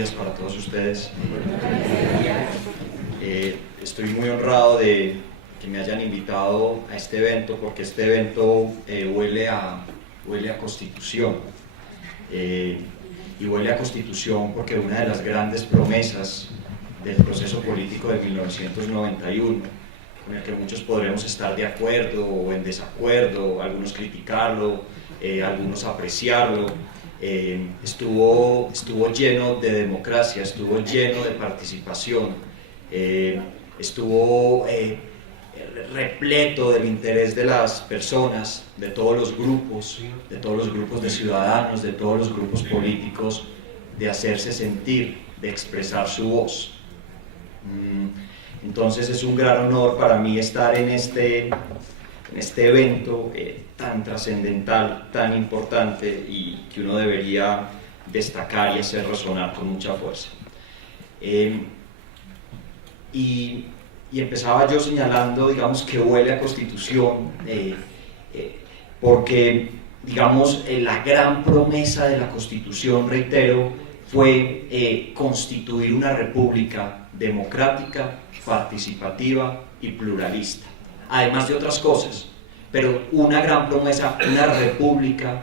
días para todos ustedes. Estoy muy honrado de que me hayan invitado a este evento, porque este evento huele a Constitución. Y huele a Constitución porque una de las grandes promesas del proceso político de 1991, con el que muchos podremos estar de acuerdo o en desacuerdo, algunos criticarlo, algunos apreciarlo, estuvo lleno de democracia, estuvo lleno de participación, estuvo repleto del interés de las personas, de todos los grupos de ciudadanos, de todos los grupos políticos, de hacerse sentir, de expresar su voz. Entonces es un gran honor para mí estar en este evento tan trascendental, tan importante, y que uno debería destacar y hacer resonar con mucha fuerza. Y empezaba yo señalando, digamos, que huele a Constitución, porque, digamos, la gran promesa de la Constitución, reitero, fue constituir una república democrática, participativa y pluralista, además de otras cosas, pero una gran promesa, una república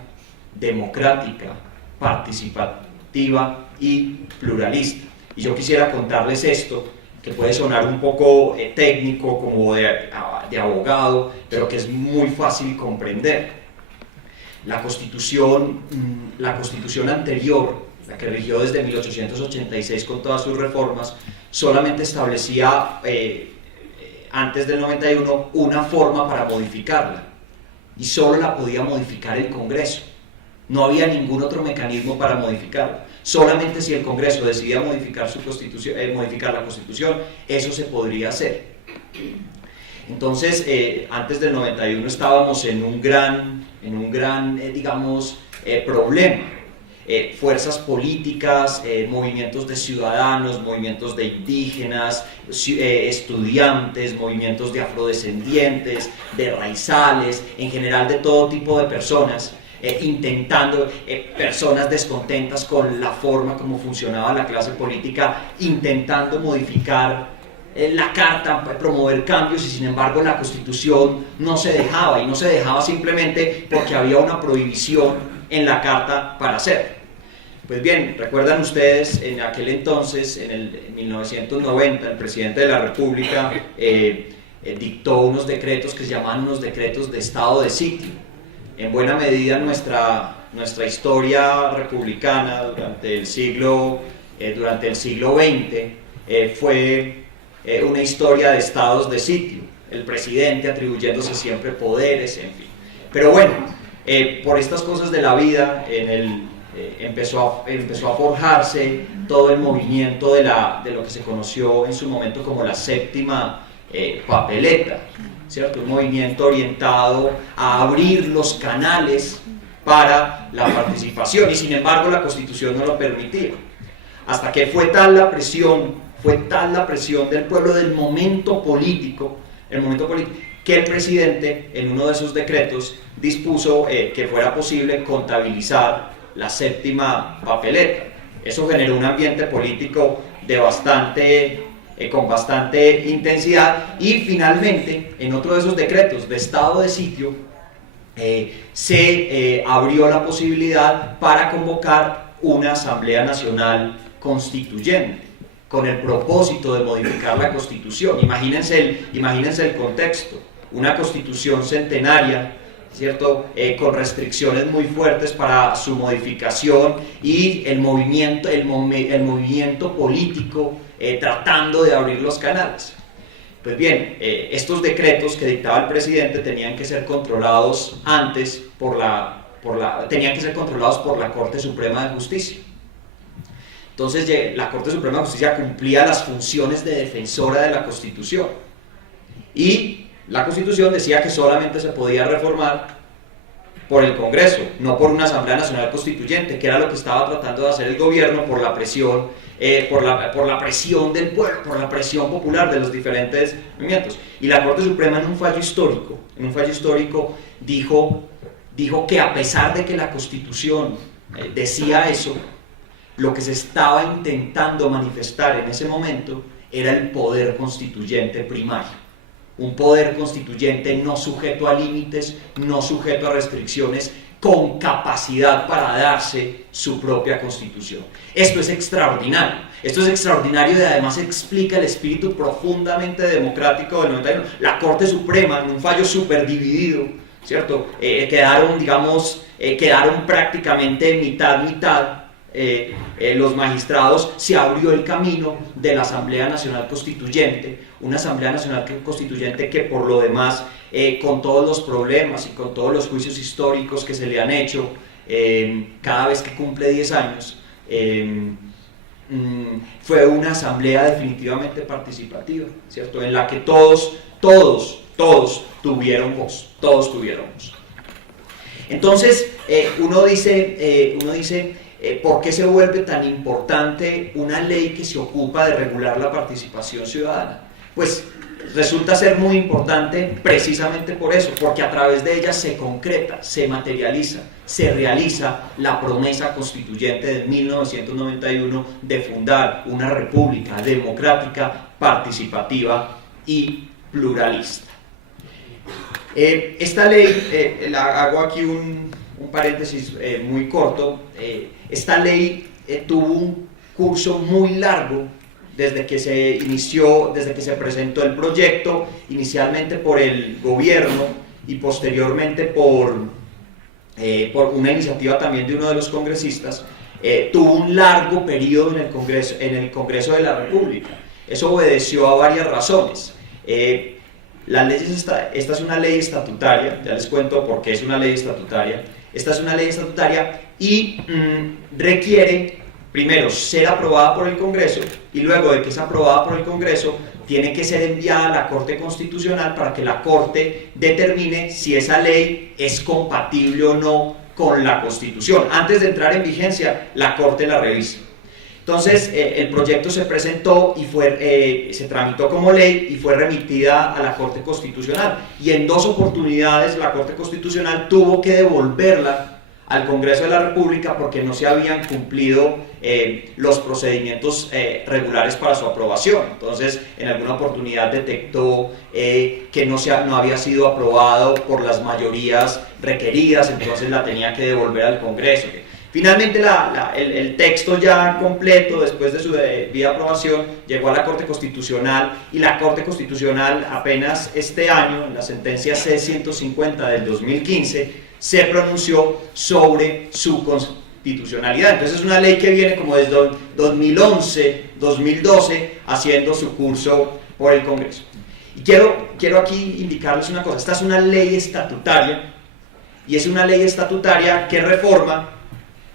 democrática, participativa y pluralista. Y yo quisiera contarles esto, que puede sonar un poco técnico, como de abogado, pero que es muy fácil comprender. La Constitución anterior, la que rigió desde 1886 con todas sus reformas, solamente establecía antes del 91 una forma para modificarla, y solo la podía modificar el Congreso. No había ningún otro mecanismo para modificarla. Solamente si el Congreso decidía modificar su constitución, modificar la Constitución, eso se podría hacer. Entonces, antes del 91 estábamos en un gran digamos, problema. Fuerzas políticas, movimientos de ciudadanos, movimientos de indígenas, estudiantes, movimientos de afrodescendientes, de raizales, en general de todo tipo de personas, personas descontentas con la forma como funcionaba la clase política, intentando modificar la Carta, promover cambios, y sin embargo la Constitución no se dejaba, y no se dejaba simplemente porque había una prohibición en la Carta para hacerlo. Pues bien, recuerdan ustedes, en aquel entonces, en 1990, el presidente de la República dictó unos decretos que se llamaban unos decretos de estado de sitio. En buena medida nuestra historia republicana durante el siglo XX fue una historia de estados de sitio, el presidente atribuyéndose siempre poderes, en fin. Pero bueno, por estas cosas de la vida, empezó a forjarse todo el movimiento de lo que se conoció en su momento como la séptima papeleta, ¿cierto? Un movimiento orientado a abrir los canales para la participación, y sin embargo la Constitución no lo permitía, hasta que fue tal la presión del pueblo, del momento político, que el presidente en uno de sus decretos dispuso que fuera posible contabilizar la séptima papeleta. Eso generó un ambiente político con bastante intensidad, y finalmente en otro de esos decretos de estado de sitio se abrió la posibilidad para convocar una Asamblea Nacional Constituyente con el propósito de modificar la Constitución. Imagínense el contexto: una Constitución centenaria, ¿cierto? Con restricciones muy fuertes para su modificación, y el movimiento político tratando de abrir los canales. Pues bien, estos decretos que dictaba el presidente tenían que ser controlados antes tenían que ser controlados por la Corte Suprema de Justicia. Entonces la Corte Suprema de Justicia cumplía las funciones de defensora de la Constitución, y la Constitución decía que solamente se podía reformar por el Congreso, no por una Asamblea Nacional Constituyente, que era lo que estaba tratando de hacer el gobierno por la presión del pueblo, por la presión popular de los diferentes movimientos. Y la Corte Suprema, en un fallo histórico dijo que, a pesar de que la Constitución decía eso, lo que se estaba intentando manifestar en ese momento era el poder constituyente primario. Un poder constituyente no sujeto a límites, no sujeto a restricciones, con capacidad para darse su propia constitución. Esto es extraordinario. Esto es extraordinario y además explica el espíritu profundamente democrático del 91. La Corte Suprema, en un fallo súper dividido, ¿cierto? Quedaron prácticamente mitad. Los magistrados, se abrió el camino de la Asamblea Nacional Constituyente, una Asamblea Nacional Constituyente que por lo demás, con todos los problemas y con todos los juicios históricos que se le han hecho cada vez que cumple 10 años, fue una asamblea definitivamente participativa, ¿cierto? En la que todos tuvieron voz, Entonces, uno dice ¿por qué se vuelve tan importante una ley que se ocupa de regular la participación ciudadana? Pues resulta ser muy importante precisamente por eso, porque a través de ella se concreta, se materializa, se realiza la promesa constituyente de 1991 de fundar una república democrática, participativa y pluralista. Esta ley, hago aquí un paréntesis muy corto, esta ley tuvo un curso muy largo desde que se inició, desde que se presentó el proyecto, inicialmente por el gobierno y posteriormente por una iniciativa también de uno de los congresistas. Tuvo un largo periodo en el Congreso de la República. Eso obedeció a varias razones. Esta es una ley estatutaria, ya les cuento por qué es una ley estatutaria. Esta es una ley estatutaria y requiere, primero, ser aprobada por el Congreso, y luego de que es aprobada por el Congreso, tiene que ser enviada a la Corte Constitucional para que la Corte determine si esa ley es compatible o no con la Constitución. Antes de entrar en vigencia, la Corte la revisa. Entonces, el proyecto se presentó y se tramitó como ley y fue remitida a la Corte Constitucional. Y en 2 oportunidades la Corte Constitucional tuvo que devolverla al Congreso de la República porque no se habían cumplido los procedimientos regulares para su aprobación. Entonces, en alguna oportunidad detectó que no había sido aprobado por las mayorías requeridas, entonces la tenía que devolver al Congreso. Finalmente el texto ya completo, después de su debida aprobación, llegó a la Corte Constitucional, y la Corte Constitucional apenas este año, en la sentencia C-150 del 2015, se pronunció sobre su constitucionalidad. Entonces es una ley que viene como desde 2011, 2012, haciendo su curso por el Congreso. Y quiero aquí indicarles una cosa: esta es una ley estatutaria, y es una ley estatutaria que reforma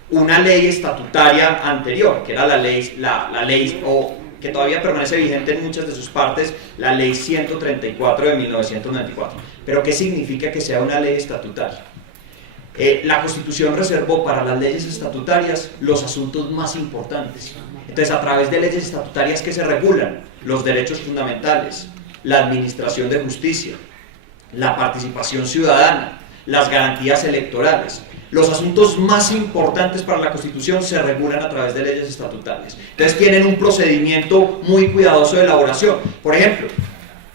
una ley estatutaria anterior, que era la ley que todavía permanece vigente en muchas de sus partes, la ley 134 de 1994. Pero ¿qué significa que sea una ley estatutaria? La Constitución reservó para las leyes estatutarias los asuntos más importantes. Entonces, a través de leyes estatutarias que se regulan los derechos fundamentales, la administración de justicia, la participación ciudadana, las garantías electorales. Los asuntos más importantes para la Constitución se regulan a través de leyes estatutarias. Entonces tienen un procedimiento muy cuidadoso de elaboración. Por ejemplo,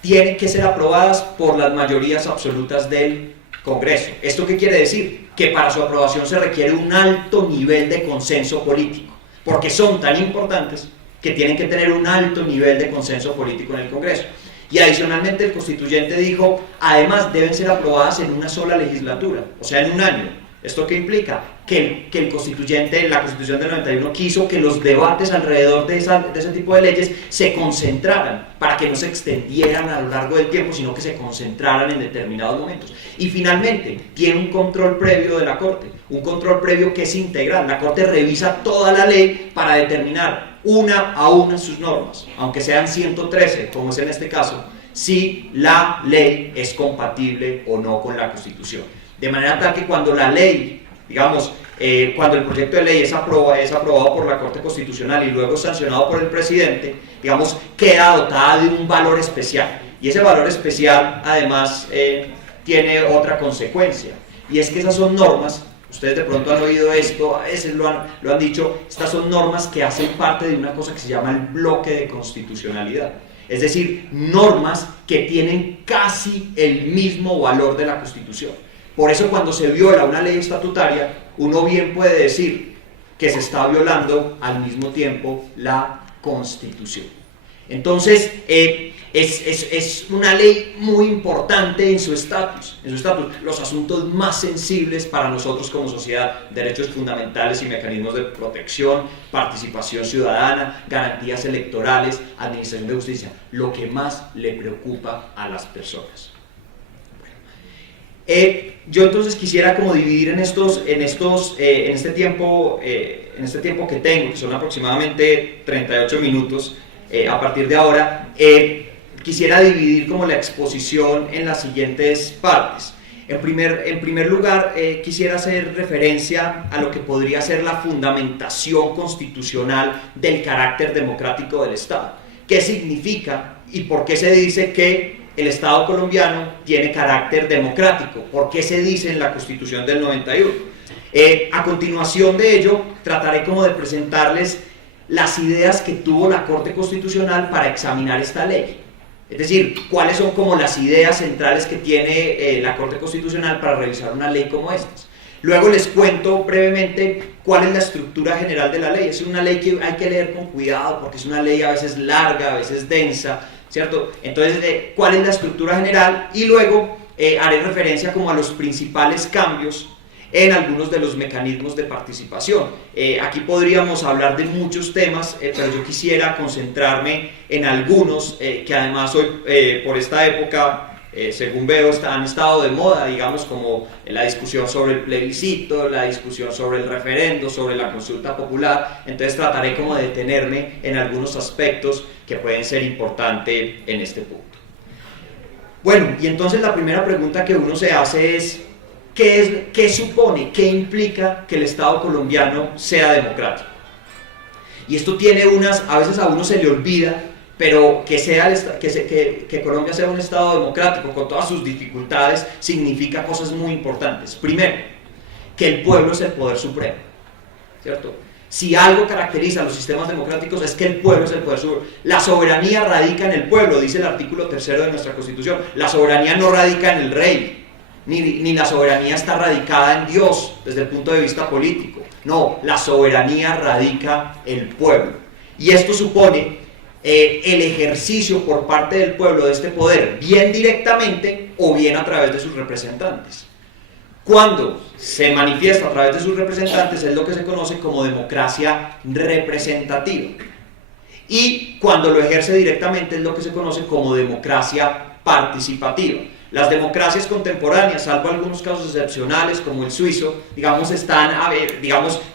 tienen que ser aprobadas por las mayorías absolutas del Congreso. ¿Esto qué quiere decir? Que para su aprobación se requiere un alto nivel de consenso político, porque son tan importantes que tienen que tener un alto nivel de consenso político en el Congreso. Y adicionalmente el constituyente dijo, además deben ser aprobadas en una sola legislatura, o sea, en un año. ¿Esto qué implica? Que el constituyente, la Constitución del 91, quiso que los debates alrededor de ese tipo de leyes se concentraran, para que no se extendieran a lo largo del tiempo, sino que se concentraran en determinados momentos. Y finalmente, tiene un control previo de la Corte, un control previo que es integral. La Corte revisa toda la ley para determinar una a una sus normas, aunque sean 113, como es en este caso, si la ley es compatible o no con la Constitución. De manera tal que cuando la ley, digamos, cuando el proyecto de ley es aprobado por la Corte Constitucional y luego sancionado por el presidente, digamos, queda dotada de un valor especial. Y ese valor especial, además, tiene otra consecuencia, y es que esas son normas Ustedes de pronto han oído esto, a veces lo han dicho, estas son normas que hacen parte de una cosa que se llama el bloque de constitucionalidad. Es decir, normas que tienen casi el mismo valor de la Constitución. Por eso cuando se viola una ley estatutaria, uno bien puede decir que se está violando al mismo tiempo la Constitución. Entonces, es una ley muy importante en su estatus. Los asuntos más sensibles para nosotros como sociedad, derechos fundamentales y mecanismos de protección, participación ciudadana, garantías electorales, administración de justicia, lo que más le preocupa a las personas. Yo entonces quisiera como dividir en este tiempo que tengo, que son aproximadamente 38 minutos, a partir de ahora, quisiera dividir como la exposición en las siguientes partes. En primer lugar, quisiera hacer referencia a lo que podría ser la fundamentación constitucional del carácter democrático del Estado. ¿Qué significa y por qué se dice que el Estado colombiano tiene carácter democrático? ¿Por qué se dice en la Constitución del 91? A continuación de ello, trataré como de presentarles las ideas que tuvo la Corte Constitucional para examinar esta ley. Es decir, cuáles son como las ideas centrales que tiene la Corte Constitucional para revisar una ley como esta. Luego les cuento brevemente cuál es la estructura general de la ley. Es una ley que hay que leer con cuidado porque es una ley a veces larga, a veces densa, ¿cierto? Entonces, ¿cuál es la estructura general? Y luego haré referencia como a los principales cambios en algunos de los mecanismos de participación. Aquí podríamos hablar de muchos temas, pero yo quisiera concentrarme en algunos que además hoy, por esta época, según veo, han estado de moda, digamos, como la discusión sobre el plebiscito, la discusión sobre el referendo, sobre la consulta popular. Entonces trataré como de detenerme en algunos aspectos que pueden ser importantes en este punto. Bueno, y entonces la primera pregunta que uno se hace es, ¿qué supone, qué implica que el Estado colombiano sea democrático? Y esto tiene a veces a uno se le olvida, pero que Colombia sea un Estado democrático con todas sus dificultades significa cosas muy importantes. Primero, que el pueblo es el poder supremo, ¿cierto? Si algo caracteriza a los sistemas democráticos es que el pueblo es el poder supremo. La soberanía radica en el pueblo, dice el artículo 3 de nuestra Constitución. La soberanía no radica en el rey, ni la soberanía está radicada en Dios desde el punto de vista político. No, la soberanía radica en el pueblo. Y esto supone el ejercicio por parte del pueblo de este poder, bien directamente o bien a través de sus representantes. Cuando se manifiesta a través de sus representantes es lo que se conoce como democracia representativa. Y cuando lo ejerce directamente es lo que se conoce como democracia participativa. Las democracias contemporáneas, salvo algunos casos excepcionales como el suizo, digamos,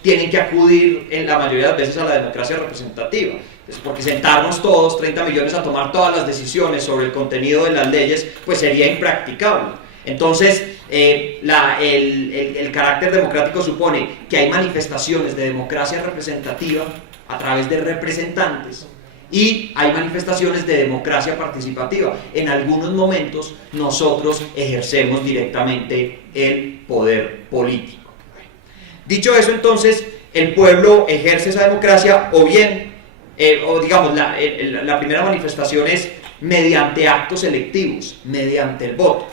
tienen que acudir en la mayoría de las veces a la democracia representativa. Pues porque sentarnos todos, 30 millones, a tomar todas las decisiones sobre el contenido de las leyes, pues sería impracticable. Entonces, el carácter democrático supone que hay manifestaciones de democracia representativa a través de representantes y hay manifestaciones de democracia participativa. En algunos momentos nosotros ejercemos directamente el poder político. Dicho eso, entonces, el pueblo ejerce esa democracia o bien, la primera manifestación es mediante actos electivos, mediante el voto.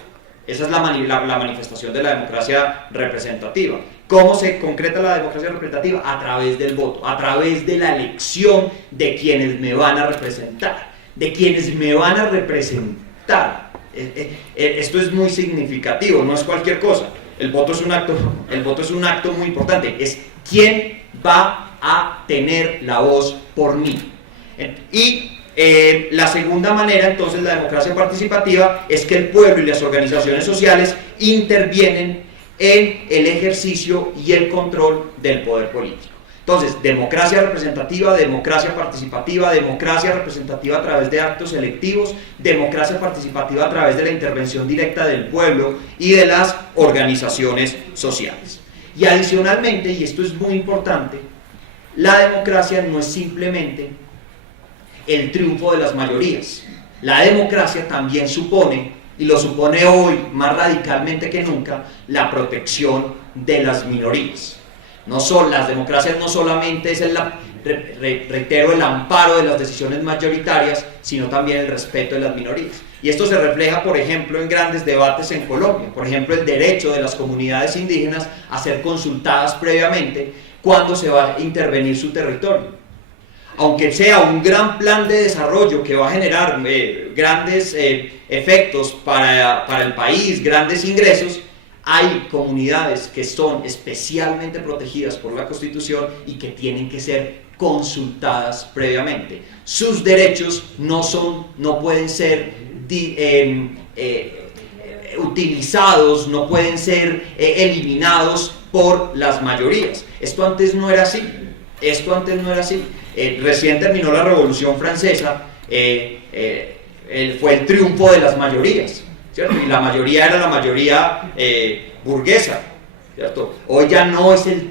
Esa es la manifestación de la democracia representativa. ¿Cómo se concreta la democracia representativa? A través del voto, a través de la elección de quienes me van a representar, Esto es muy significativo, no es cualquier cosa. El voto es un acto muy importante. Es quién va a tener la voz por mí. Y la segunda manera, entonces, la democracia participativa, es que el pueblo y las organizaciones sociales intervienen en el ejercicio y el control del poder político. Entonces, democracia representativa, democracia participativa, democracia representativa a través de actos electivos, democracia participativa a través de la intervención directa del pueblo y de las organizaciones sociales. Y adicionalmente, y esto es muy importante, la democracia no es simplemente el triunfo de las mayorías. La democracia también supone y lo supone hoy más radicalmente que nunca la protección de las minorías. Las democracias no solamente es reitero, el amparo de las decisiones mayoritarias, sino también el respeto de las minorías. Y esto se refleja, por ejemplo, en grandes debates en Colombia. Por ejemplo, el derecho de las comunidades indígenas a ser consultadas previamente cuando se va a intervenir su territorio. Aunque sea un gran plan de desarrollo que va a generar grandes efectos para el país, grandes ingresos, hay comunidades que son especialmente protegidas por la Constitución y que tienen que ser consultadas previamente. Sus derechos no pueden ser utilizados, no pueden ser eliminados por las mayorías. Esto antes no era así. Recién terminó la Revolución Francesa, fue el triunfo de las mayorías, ¿cierto? Y la mayoría era la mayoría burguesa, ¿cierto? Hoy ya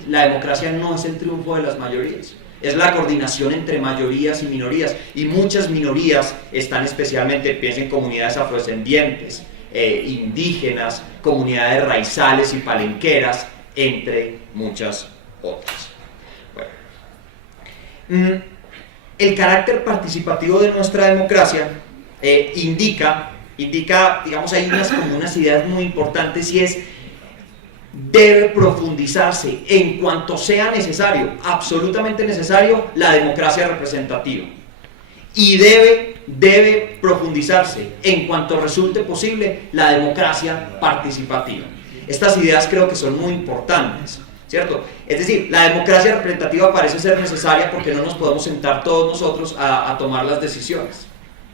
la democracia no es el triunfo de las mayorías, es la coordinación entre mayorías y minorías, y muchas minorías están especialmente, piensen en comunidades afrodescendientes, indígenas, comunidades raizales y palenqueras, entre muchas otras. Bueno. El carácter participativo de nuestra democracia indica, digamos, hay unas ideas muy importantes, y debe profundizarse en cuanto sea necesario, absolutamente necesario, la democracia representativa, y debe profundizarse en cuanto resulte posible la democracia participativa. Estas ideas creo que son muy importantes, ¿cierto? Es decir, la democracia representativa parece ser necesaria porque no nos podemos sentar todos nosotros a tomar las decisiones,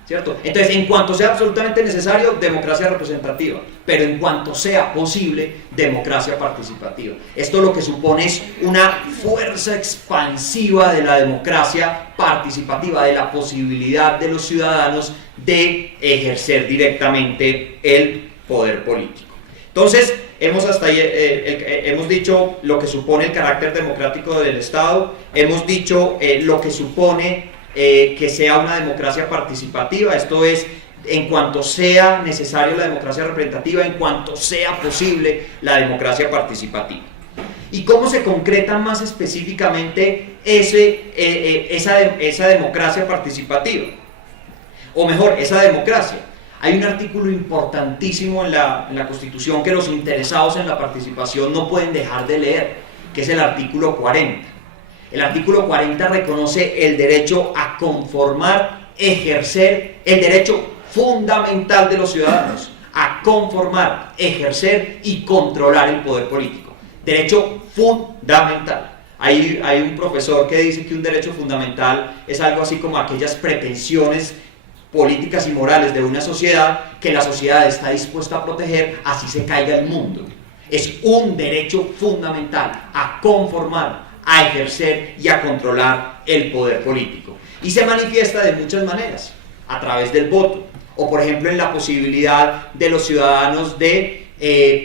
¿cierto? Entonces, en cuanto sea absolutamente necesario, democracia representativa, pero en cuanto sea posible, democracia participativa. Esto lo que supone es una fuerza expansiva de la democracia participativa, de la posibilidad de los ciudadanos de ejercer directamente el poder político. Entonces, hemos dicho lo que supone el carácter democrático del Estado, hemos dicho lo que supone que sea una democracia participativa, esto es, en cuanto sea necesario la democracia representativa, en cuanto sea posible la democracia participativa. ¿Y cómo se concreta más específicamente esa democracia participativa? O mejor, esa democracia. Hay un artículo importantísimo en la Constitución que los interesados en la participación no pueden dejar de leer, que es el artículo 40. El artículo 40 reconoce el derecho a conformar, ejercer, el derecho fundamental de los ciudadanos a conformar, ejercer y controlar el poder político. Derecho fundamental. Hay un profesor que dice que un derecho fundamental es algo así como aquellas pretensiones políticas y morales de una sociedad que la sociedad está dispuesta a proteger así se caiga el mundo. Es un derecho fundamental a conformar, a ejercer y a controlar el poder político. Y se manifiesta de muchas maneras, a través del voto, o por ejemplo en la posibilidad de los ciudadanos de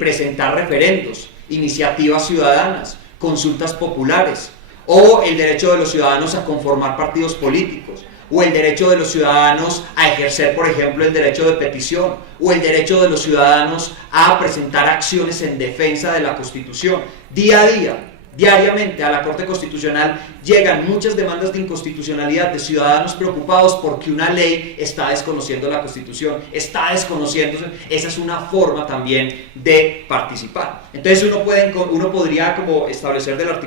presentar referendos, iniciativas ciudadanas, consultas populares, o el derecho de los ciudadanos a conformar partidos políticos, o el derecho de los ciudadanos a ejercer, por ejemplo, el derecho de petición, o el derecho de los ciudadanos a presentar acciones en defensa de la Constitución. Día a día, diariamente a la Corte Constitucional llegan muchas demandas de inconstitucionalidad de ciudadanos preocupados porque una ley está desconociendo la Constitución, está desconociéndose. Esa es una forma también de participar. Entonces uno podría como establecer derivar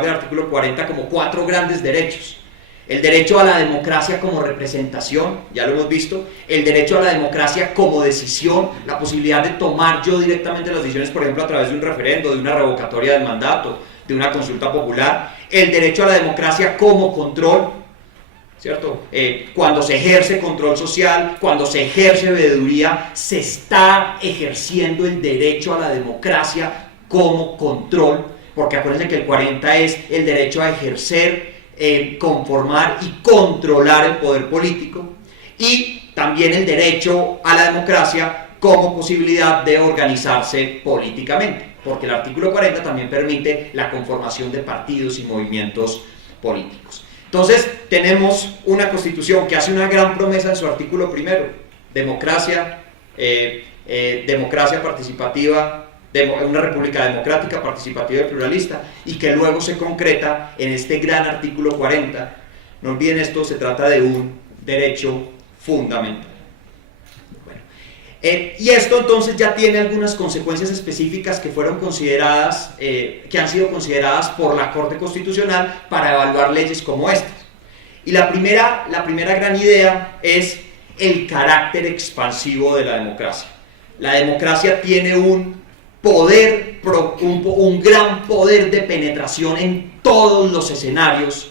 del artículo 40 como 4 grandes derechos. El derecho a la democracia como representación, ya lo hemos visto. El derecho a la democracia como decisión, la posibilidad de tomar yo directamente las decisiones, por ejemplo, a través de un referendo, de una revocatoria del mandato, de una consulta popular. El derecho a la democracia como control, ¿cierto? Cuando se ejerce control social, cuando se ejerce veeduría, se está ejerciendo el derecho a la democracia como control, porque acuérdense que el 40 es el derecho a ejercer, conformar y controlar el poder político, y también el derecho a la democracia como posibilidad de organizarse políticamente, porque el artículo 40 también permite la conformación de partidos y movimientos políticos. Entonces tenemos una Constitución que hace una gran promesa en su artículo primero: democracia, democracia participativa, una república democrática, participativa y pluralista, y que luego se concreta en este gran artículo 40. No olviden esto, se trata de un derecho fundamental. Bueno, y esto entonces ya tiene algunas consecuencias específicas que fueron consideradas, que han sido consideradas por la Corte Constitucional para evaluar leyes como estas. Y la primera gran idea es el carácter expansivo de la democracia. La democracia tiene un gran poder de penetración en todos los escenarios,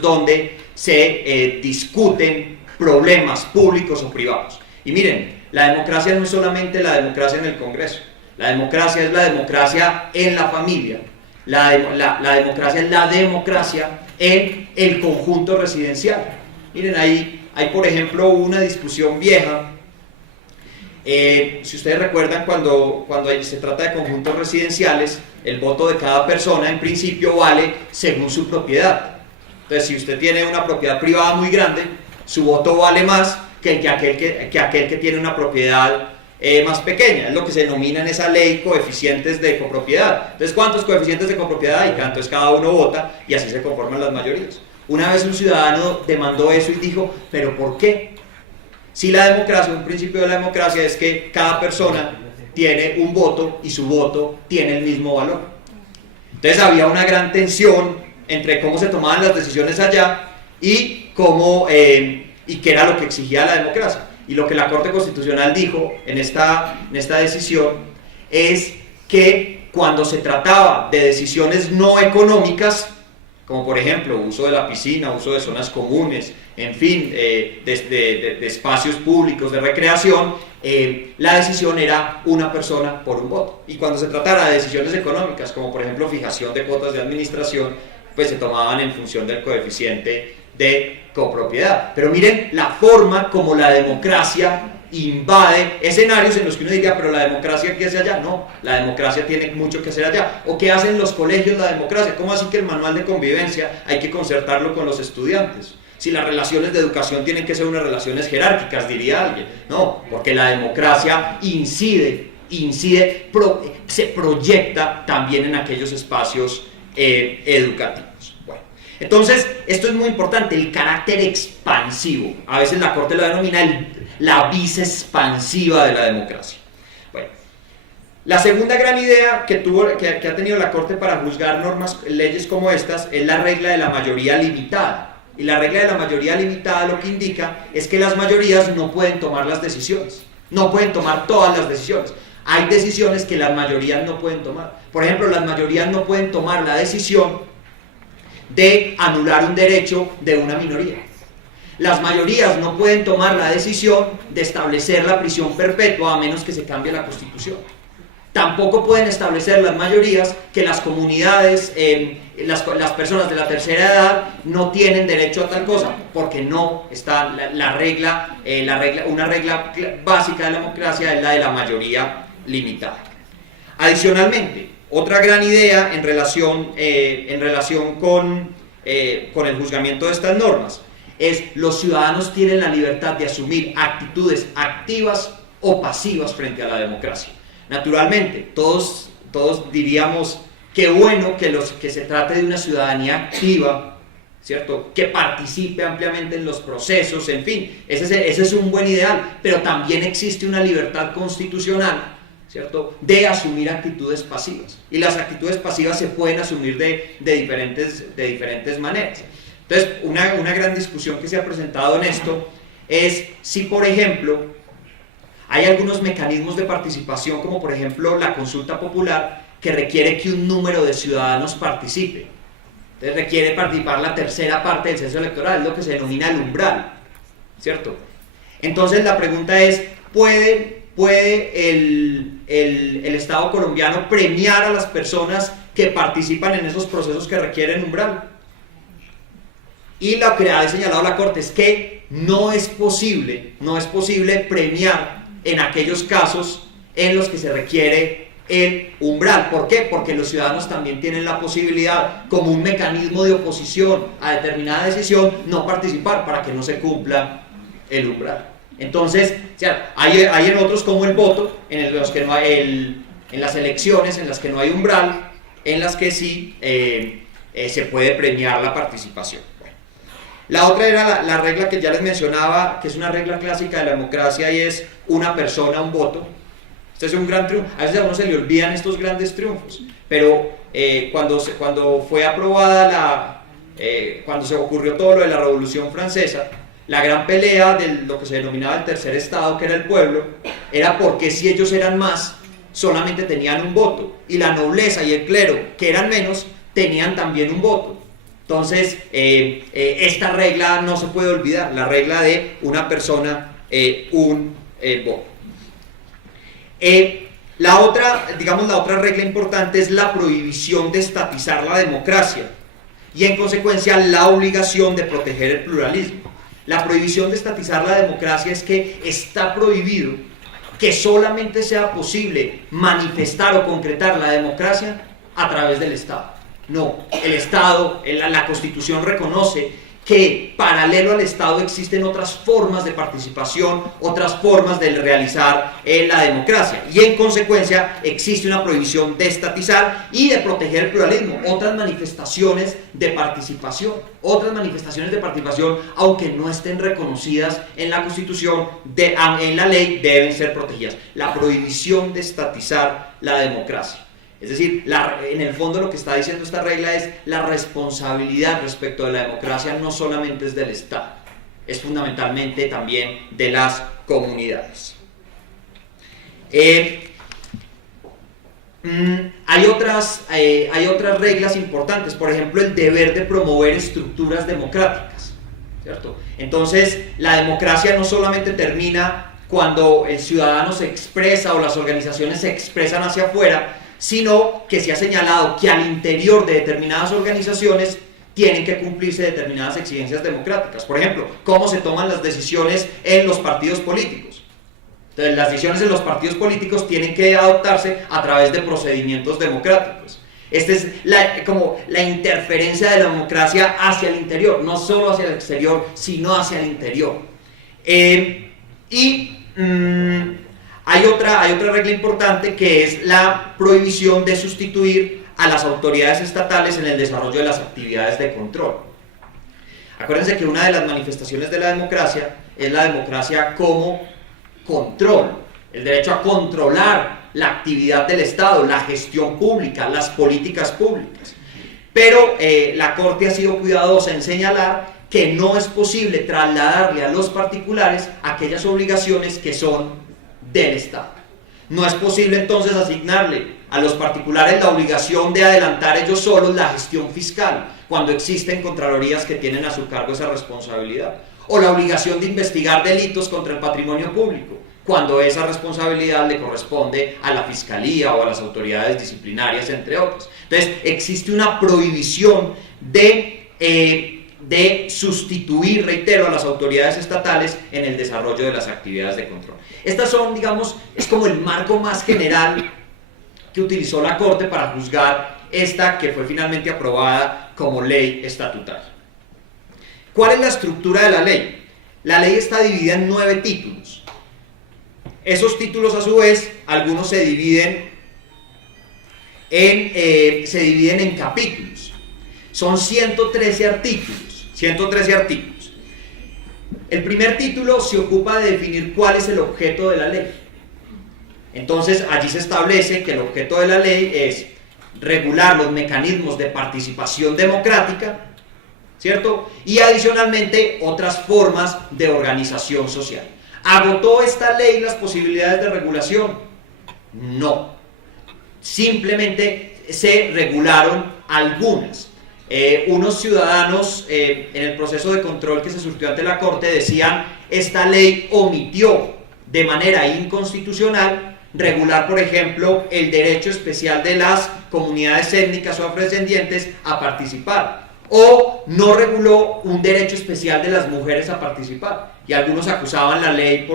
donde se discuten problemas públicos o privados. Y miren, la democracia no es solamente la democracia en el Congreso, la democracia es la democracia en la familia, la democracia es la democracia en el conjunto residencial. Miren, hay por ejemplo una discusión vieja. Si ustedes recuerdan, cuando se trata de conjuntos residenciales, el voto de cada persona en principio vale según su propiedad. Entonces, si usted tiene una propiedad privada muy grande, su voto vale más que aquel que tiene una propiedad más pequeña. Es lo que se denomina en esa ley coeficientes de copropiedad. Entonces, ¿cuántos coeficientes de copropiedad hay? Entonces cada uno vota y así se conforman las mayorías. Una vez un ciudadano demandó eso y dijo, ¿pero por qué? Si la democracia, un principio de la democracia es que cada persona tiene un voto y su voto tiene el mismo valor. Entonces había una gran tensión entre cómo se tomaban las decisiones allá y qué era lo que exigía la democracia. Y lo que la Corte Constitucional dijo en esta decisión es que cuando se trataba de decisiones no económicas, como por ejemplo uso de la piscina, uso de zonas comunes, en fin, de espacios públicos de recreación, la decisión era una persona por un voto. Y cuando se tratara de decisiones económicas, como por ejemplo fijación de cuotas de administración, pues se tomaban en función del coeficiente de copropiedad. Pero miren la forma como la democracia invade escenarios en los que uno diría, pero la democracia, ¿qué hace allá? No, la democracia tiene mucho que hacer allá. ¿O qué hacen los colegios la democracia? ¿Cómo así que el manual de convivencia hay que concertarlo con los estudiantes? Si las relaciones de educación tienen que ser unas relaciones jerárquicas, diría alguien. No, porque la democracia se proyecta también en aquellos espacios educativos. Bueno, entonces, esto es muy importante, el carácter expansivo. A veces la Corte lo denomina la vis expansiva de la democracia. Bueno, la segunda gran idea que ha tenido la Corte para juzgar leyes como estas, es la regla de la mayoría limitada. Y la regla de la mayoría limitada lo que indica es que las mayorías no pueden tomar las decisiones, no pueden tomar todas las decisiones. Hay decisiones que las mayorías no pueden tomar. Por ejemplo, las mayorías no pueden tomar la decisión de anular un derecho de una minoría. Las mayorías no pueden tomar la decisión de establecer la prisión perpetua a menos que se cambie la Constitución. Tampoco pueden establecer las mayorías que las comunidades, las personas de la tercera edad no tienen derecho a tal cosa, porque no está una regla básica de la democracia es la de la mayoría limitada. Adicionalmente, otra gran idea en relación con el juzgamiento de estas normas es los ciudadanos tienen la libertad de asumir actitudes activas o pasivas frente a la democracia. Naturalmente, todos diríamos qué bueno que se trate de una ciudadanía activa, ¿cierto? Que participe ampliamente en los procesos, en fin, ese es un buen ideal, pero también existe una libertad constitucional, ¿cierto?, de asumir actitudes pasivas. Y las actitudes pasivas se pueden asumir de diferentes maneras. Entonces, una gran discusión que se ha presentado en esto es si, por ejemplo, hay algunos mecanismos de participación, como por ejemplo la consulta popular, que requiere que un número de ciudadanos participe. Entonces requiere participar la tercera parte del censo electoral, es lo que se denomina el umbral, ¿cierto? Entonces la pregunta es, ¿puede el Estado colombiano premiar a las personas que participan en esos procesos que requieren umbral? Y lo que ha señalado la Corte es que no es posible premiar en aquellos casos en los que se requiere el umbral. ¿Por qué? Porque los ciudadanos también tienen la posibilidad, como un mecanismo de oposición a determinada decisión, no participar para que no se cumpla el umbral. Entonces, o sea, hay en otros como el voto, en los que no hay en las elecciones, en las que no hay umbral, en las que sí se puede premiar la participación. Bueno, la otra era la regla que ya les mencionaba, que es una regla clásica de la democracia, y es una persona, un voto. Este es un gran triunfo. A veces a uno se le olvidan estos grandes triunfos, pero cuando fue aprobada cuando se ocurrió todo lo de la Revolución Francesa, la gran pelea de lo que se denominaba el tercer estado, que era el pueblo, era porque si ellos eran más, solamente tenían un voto, y la nobleza y el clero, que eran menos, tenían también un voto. Entonces, esta regla no se puede olvidar, la regla de una persona, un voto. La otra regla importante es la prohibición de estatizar la democracia y, en consecuencia, la obligación de proteger el pluralismo. La prohibición de estatizar la democracia es que está prohibido que solamente sea posible manifestar o concretar la democracia a través del Estado. No, el Estado, la Constitución reconoce que paralelo al Estado existen otras formas de participación, otras formas de realizar la democracia, y en consecuencia existe una prohibición de estatizar y de proteger el pluralismo, otras manifestaciones de participación, aunque no estén reconocidas en la Constitución, en la ley, deben ser protegidas. La prohibición de estatizar la democracia. Es decir, en el fondo lo que está diciendo esta regla es la responsabilidad respecto de la democracia no solamente es del Estado, es fundamentalmente también de las comunidades. Hay otras reglas importantes, por ejemplo, el deber de promover estructuras democráticas, ¿cierto? Entonces, la democracia no solamente termina cuando el ciudadano se expresa o las organizaciones se expresan hacia afuera, sino que se ha señalado que al interior de determinadas organizaciones tienen que cumplirse determinadas exigencias democráticas. Por ejemplo, cómo se toman las decisiones en los partidos políticos. Entonces, las decisiones en los partidos políticos tienen que adoptarse a través de procedimientos democráticos. Esta es como la interferencia de la democracia hacia el interior, no solo hacia el exterior, sino hacia el interior. Hay otra regla importante, que es la prohibición de sustituir a las autoridades estatales en el desarrollo de las actividades de control. Acuérdense que una de las manifestaciones de la democracia es la democracia como control, el derecho a controlar la actividad del Estado, la gestión pública, las políticas públicas. Pero la Corte ha sido cuidadosa en señalar que no es posible trasladarle a los particulares aquellas obligaciones que son del Estado. No es posible entonces asignarle a los particulares la obligación de adelantar ellos solos la gestión fiscal, cuando existen contralorías que tienen a su cargo esa responsabilidad, o la obligación de investigar delitos contra el patrimonio público, cuando esa responsabilidad le corresponde a la Fiscalía o a las autoridades disciplinarias, entre otras. Entonces, existe una prohibición de sustituir, reitero, a las autoridades estatales en el desarrollo de las actividades de control. Estas son, digamos, es como el marco más general que utilizó la Corte para juzgar esta que fue finalmente aprobada como ley estatutaria. ¿Cuál es la estructura de la ley? La ley está dividida en 9 títulos. Esos títulos, a su vez, algunos se dividen en capítulos. Son 113 artículos. El primer título se ocupa de definir cuál es el objeto de la ley. Entonces, allí se establece que el objeto de la ley es regular los mecanismos de participación democrática, ¿cierto? Y adicionalmente otras formas de organización social. ¿Agotó esta ley las posibilidades de regulación? No. Simplemente se regularon algunas. Unos ciudadanos en el proceso de control que se surtió ante la Corte decían: esta ley omitió de manera inconstitucional regular, por ejemplo, el derecho especial de las comunidades étnicas o afrodescendientes a participar, o no reguló un derecho especial de las mujeres a participar, y algunos acusaban la ley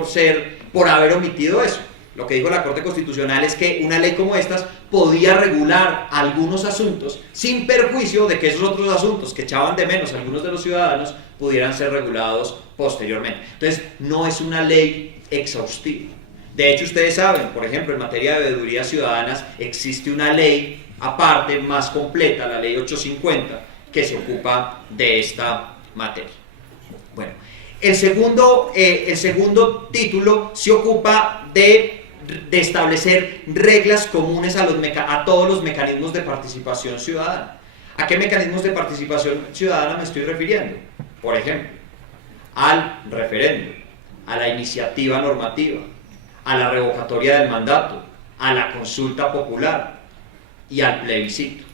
por haber omitido eso. Lo que dijo la Corte Constitucional es que una ley como estas podía regular algunos asuntos sin perjuicio de que esos otros asuntos que echaban de menos a algunos de los ciudadanos pudieran ser regulados posteriormente. Entonces, no es una ley exhaustiva. De hecho, ustedes saben, por ejemplo, en materia de veedurías ciudadanas existe una ley aparte, más completa, la ley 850, que se ocupa de esta materia. Bueno, el segundo título se ocupa de establecer reglas comunes a todos los mecanismos de participación ciudadana. ¿A qué mecanismos de participación ciudadana me estoy refiriendo? Por ejemplo, al referendo, a la iniciativa normativa, a la revocatoria del mandato, a la consulta popular y al plebiscito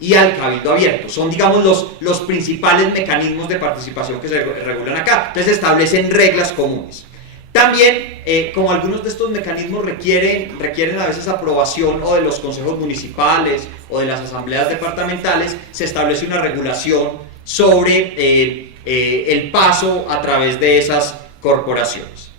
y al cabildo abierto. Son, digamos, los principales mecanismos de participación que se regulan acá. Entonces establecen reglas comunes. También, como algunos de estos mecanismos requieren a veces aprobación o de los consejos municipales o de las asambleas departamentales, se establece una regulación sobre el paso a través de esas corporaciones.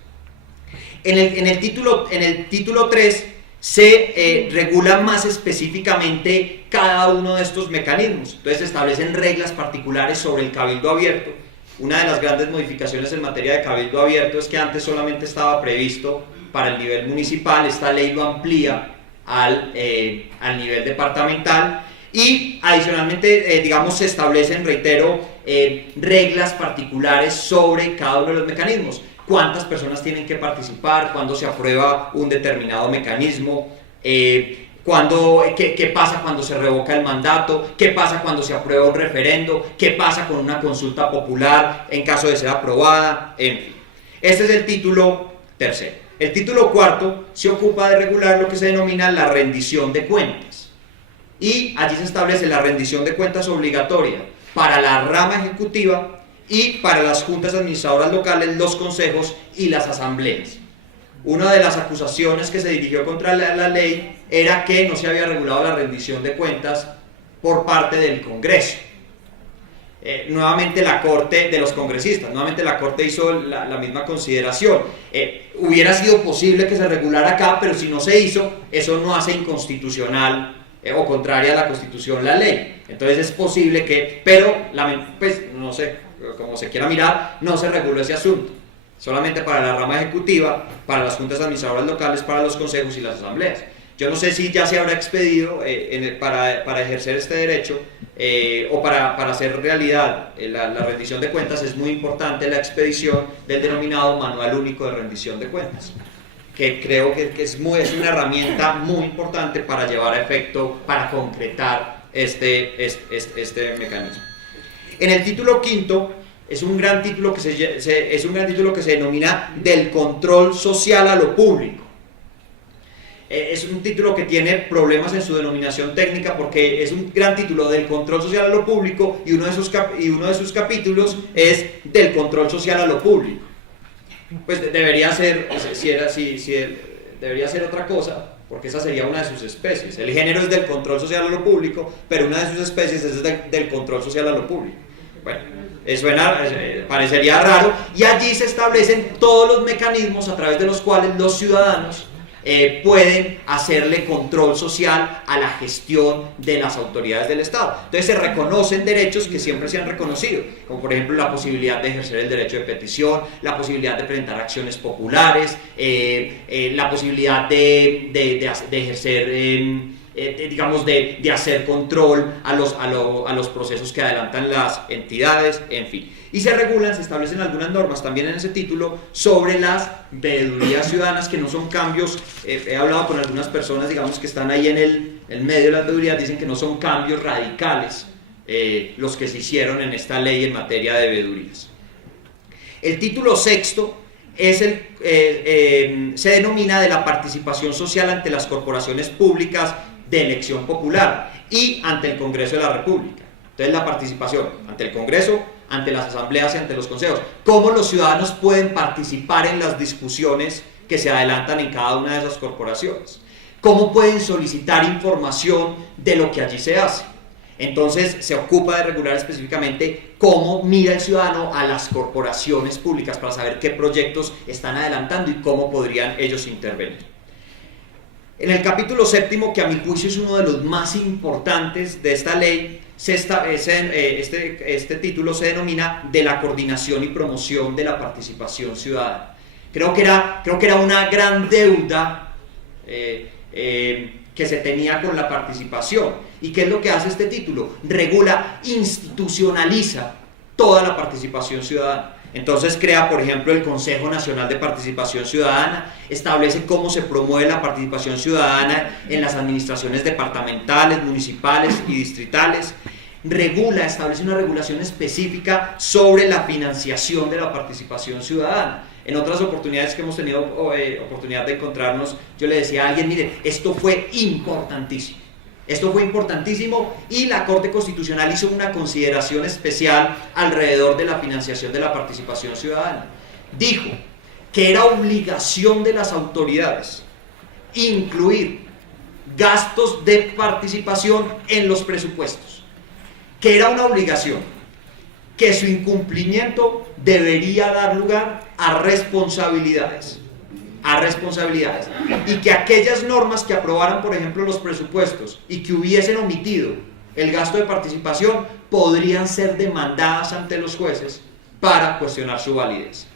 En el título 3 se regula más específicamente cada uno de estos mecanismos. Entonces se establecen reglas particulares sobre el cabildo abierto. Una de las grandes modificaciones en materia de cabildo abierto es que antes solamente estaba previsto para el nivel municipal. Esta ley lo amplía al nivel departamental y adicionalmente, digamos, se establecen, reitero, reglas particulares sobre cada uno de los mecanismos. Cuántas personas tienen que participar, cuándo se aprueba un determinado mecanismo, qué pasa cuando se revoca el mandato, qué pasa cuando se aprueba un referendo, qué pasa con una consulta popular en caso de ser aprobada, en fin. Este es el título tercero. El título cuarto se ocupa de regular lo que se denomina la rendición de cuentas. Y allí se establece la rendición de cuentas obligatoria para la rama ejecutiva y para las juntas administradoras locales, los consejos y las asambleas. Una de las acusaciones que se dirigió contra la ley era que no se había regulado la rendición de cuentas por parte del Congreso. Nuevamente la Corte, de los congresistas, nuevamente la Corte hizo la misma consideración. Hubiera sido posible que se regulara acá, pero si no se hizo, eso no hace inconstitucional o contraria a la Constitución la ley. Entonces es posible que, pero pues no sé, como se quiera mirar, no se reguló ese asunto. Solamente para la rama ejecutiva, para las juntas administradoras locales, para los consejos y las asambleas. Yo no sé si ya se habrá expedido para ejercer este derecho o para hacer realidad la rendición de cuentas. Es muy importante la expedición del denominado Manual Único de Rendición de Cuentas, que creo que es una herramienta muy importante para llevar a efecto, para concretar este mecanismo. En el título quinto es un gran título que se denomina del control social a lo público. Es un título que tiene problemas en su denominación técnica porque es un gran título del control social a lo público y uno de sus capítulos es del control social a lo público. Pues debería ser, debería ser otra cosa, porque esa sería una de sus especies. El género es del control social a lo público, pero una de sus especies es del control social a lo público. Bueno, parecería raro, y allí se establecen todos los mecanismos a través de los cuales los ciudadanos pueden hacerle control social a la gestión de las autoridades del Estado. Entonces se reconocen derechos que siempre se han reconocido, como por ejemplo la posibilidad de ejercer el derecho de petición, la posibilidad de presentar acciones populares, la posibilidad de ejercer, digamos, de hacer control a los procesos que adelantan las entidades, en fin. Y se establecen algunas normas también en ese título sobre las veedurías ciudadanas, que no son cambios. He hablado con algunas personas, digamos, que están ahí en el medio de las veedurías, dicen que no son cambios radicales los que se hicieron en esta ley en materia de veedurías. El título sexto se denomina de la participación social ante las corporaciones públicas de elección popular y ante el Congreso de la República. Entonces la participación ante el Congreso, ante las asambleas y ante los consejos. Cómo los ciudadanos pueden participar en las discusiones que se adelantan en cada una de esas corporaciones. Cómo pueden solicitar información de lo que allí se hace. Entonces se ocupa de regular específicamente cómo mira el ciudadano a las corporaciones públicas para saber qué proyectos están adelantando y cómo podrían ellos intervenir. En el capítulo séptimo, que a mi juicio es uno de los más importantes de esta ley, este título se denomina de la coordinación y promoción de la participación ciudadana. Creo que era una gran deuda que se tenía con la participación. ¿Y qué es lo que hace este título? Regula, institucionaliza toda la participación ciudadana. Entonces crea, por ejemplo, el Consejo Nacional de Participación Ciudadana, establece cómo se promueve la participación ciudadana en las administraciones departamentales, municipales y distritales, establece una regulación específica sobre la financiación de la participación ciudadana. En otras oportunidades que hemos tenido oportunidad de encontrarnos, yo le decía a alguien, mire, esto fue importantísimo. Esto fue importantísimo y la Corte Constitucional hizo una consideración especial alrededor de la financiación de la participación ciudadana. Dijo que era obligación de las autoridades incluir gastos de participación en los presupuestos, que era una obligación, que su incumplimiento debería dar lugar a responsabilidades, y que aquellas normas que aprobaran, por ejemplo, los presupuestos y que hubiesen omitido el gasto de participación podrían ser demandadas ante los jueces para cuestionar su validez.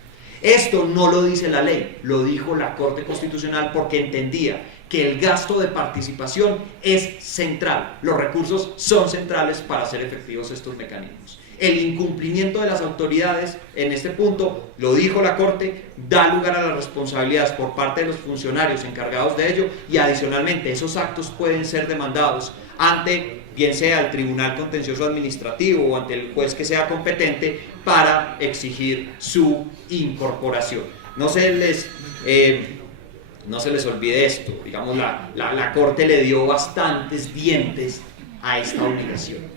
Esto no lo dice la ley, lo dijo la Corte Constitucional porque entendía que el gasto de participación es central, los recursos son centrales para hacer efectivos estos mecanismos. El incumplimiento de las autoridades en este punto, lo dijo la Corte, da lugar a las responsabilidades por parte de los funcionarios encargados de ello y adicionalmente esos actos pueden ser demandados ante, bien sea el Tribunal Contencioso Administrativo o ante el juez que sea competente para exigir su incorporación. No se les olvide esto, digamos, la Corte le dio bastantes dientes a esta obligación.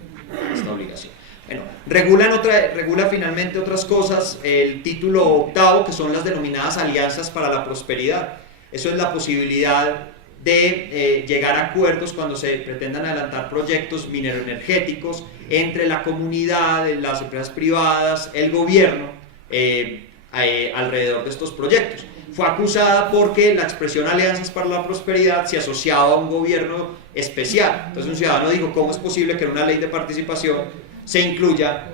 Bueno, regula finalmente otras cosas, el título octavo, que son las denominadas alianzas para la prosperidad. Eso es la posibilidad de llegar a acuerdos cuando se pretendan adelantar proyectos mineroenergéticos entre la comunidad, las empresas privadas, el gobierno, alrededor de estos proyectos. Fue acusada porque la expresión alianzas para la prosperidad se asociaba a un gobierno especial. Entonces un ciudadano dijo, ¿cómo es posible que en una ley de participación se incluya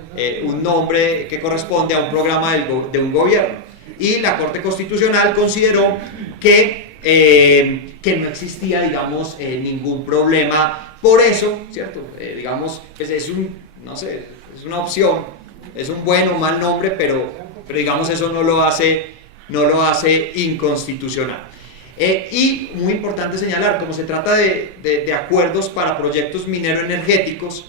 un nombre que corresponde a un programa de un gobierno? Y la Corte Constitucional consideró que no existía, digamos, ningún problema por eso, ¿cierto? Digamos, pues es una opción, es un buen o mal nombre, pero digamos eso no lo hace inconstitucional. Y muy importante señalar, como se trata de acuerdos para proyectos mineroenergéticos,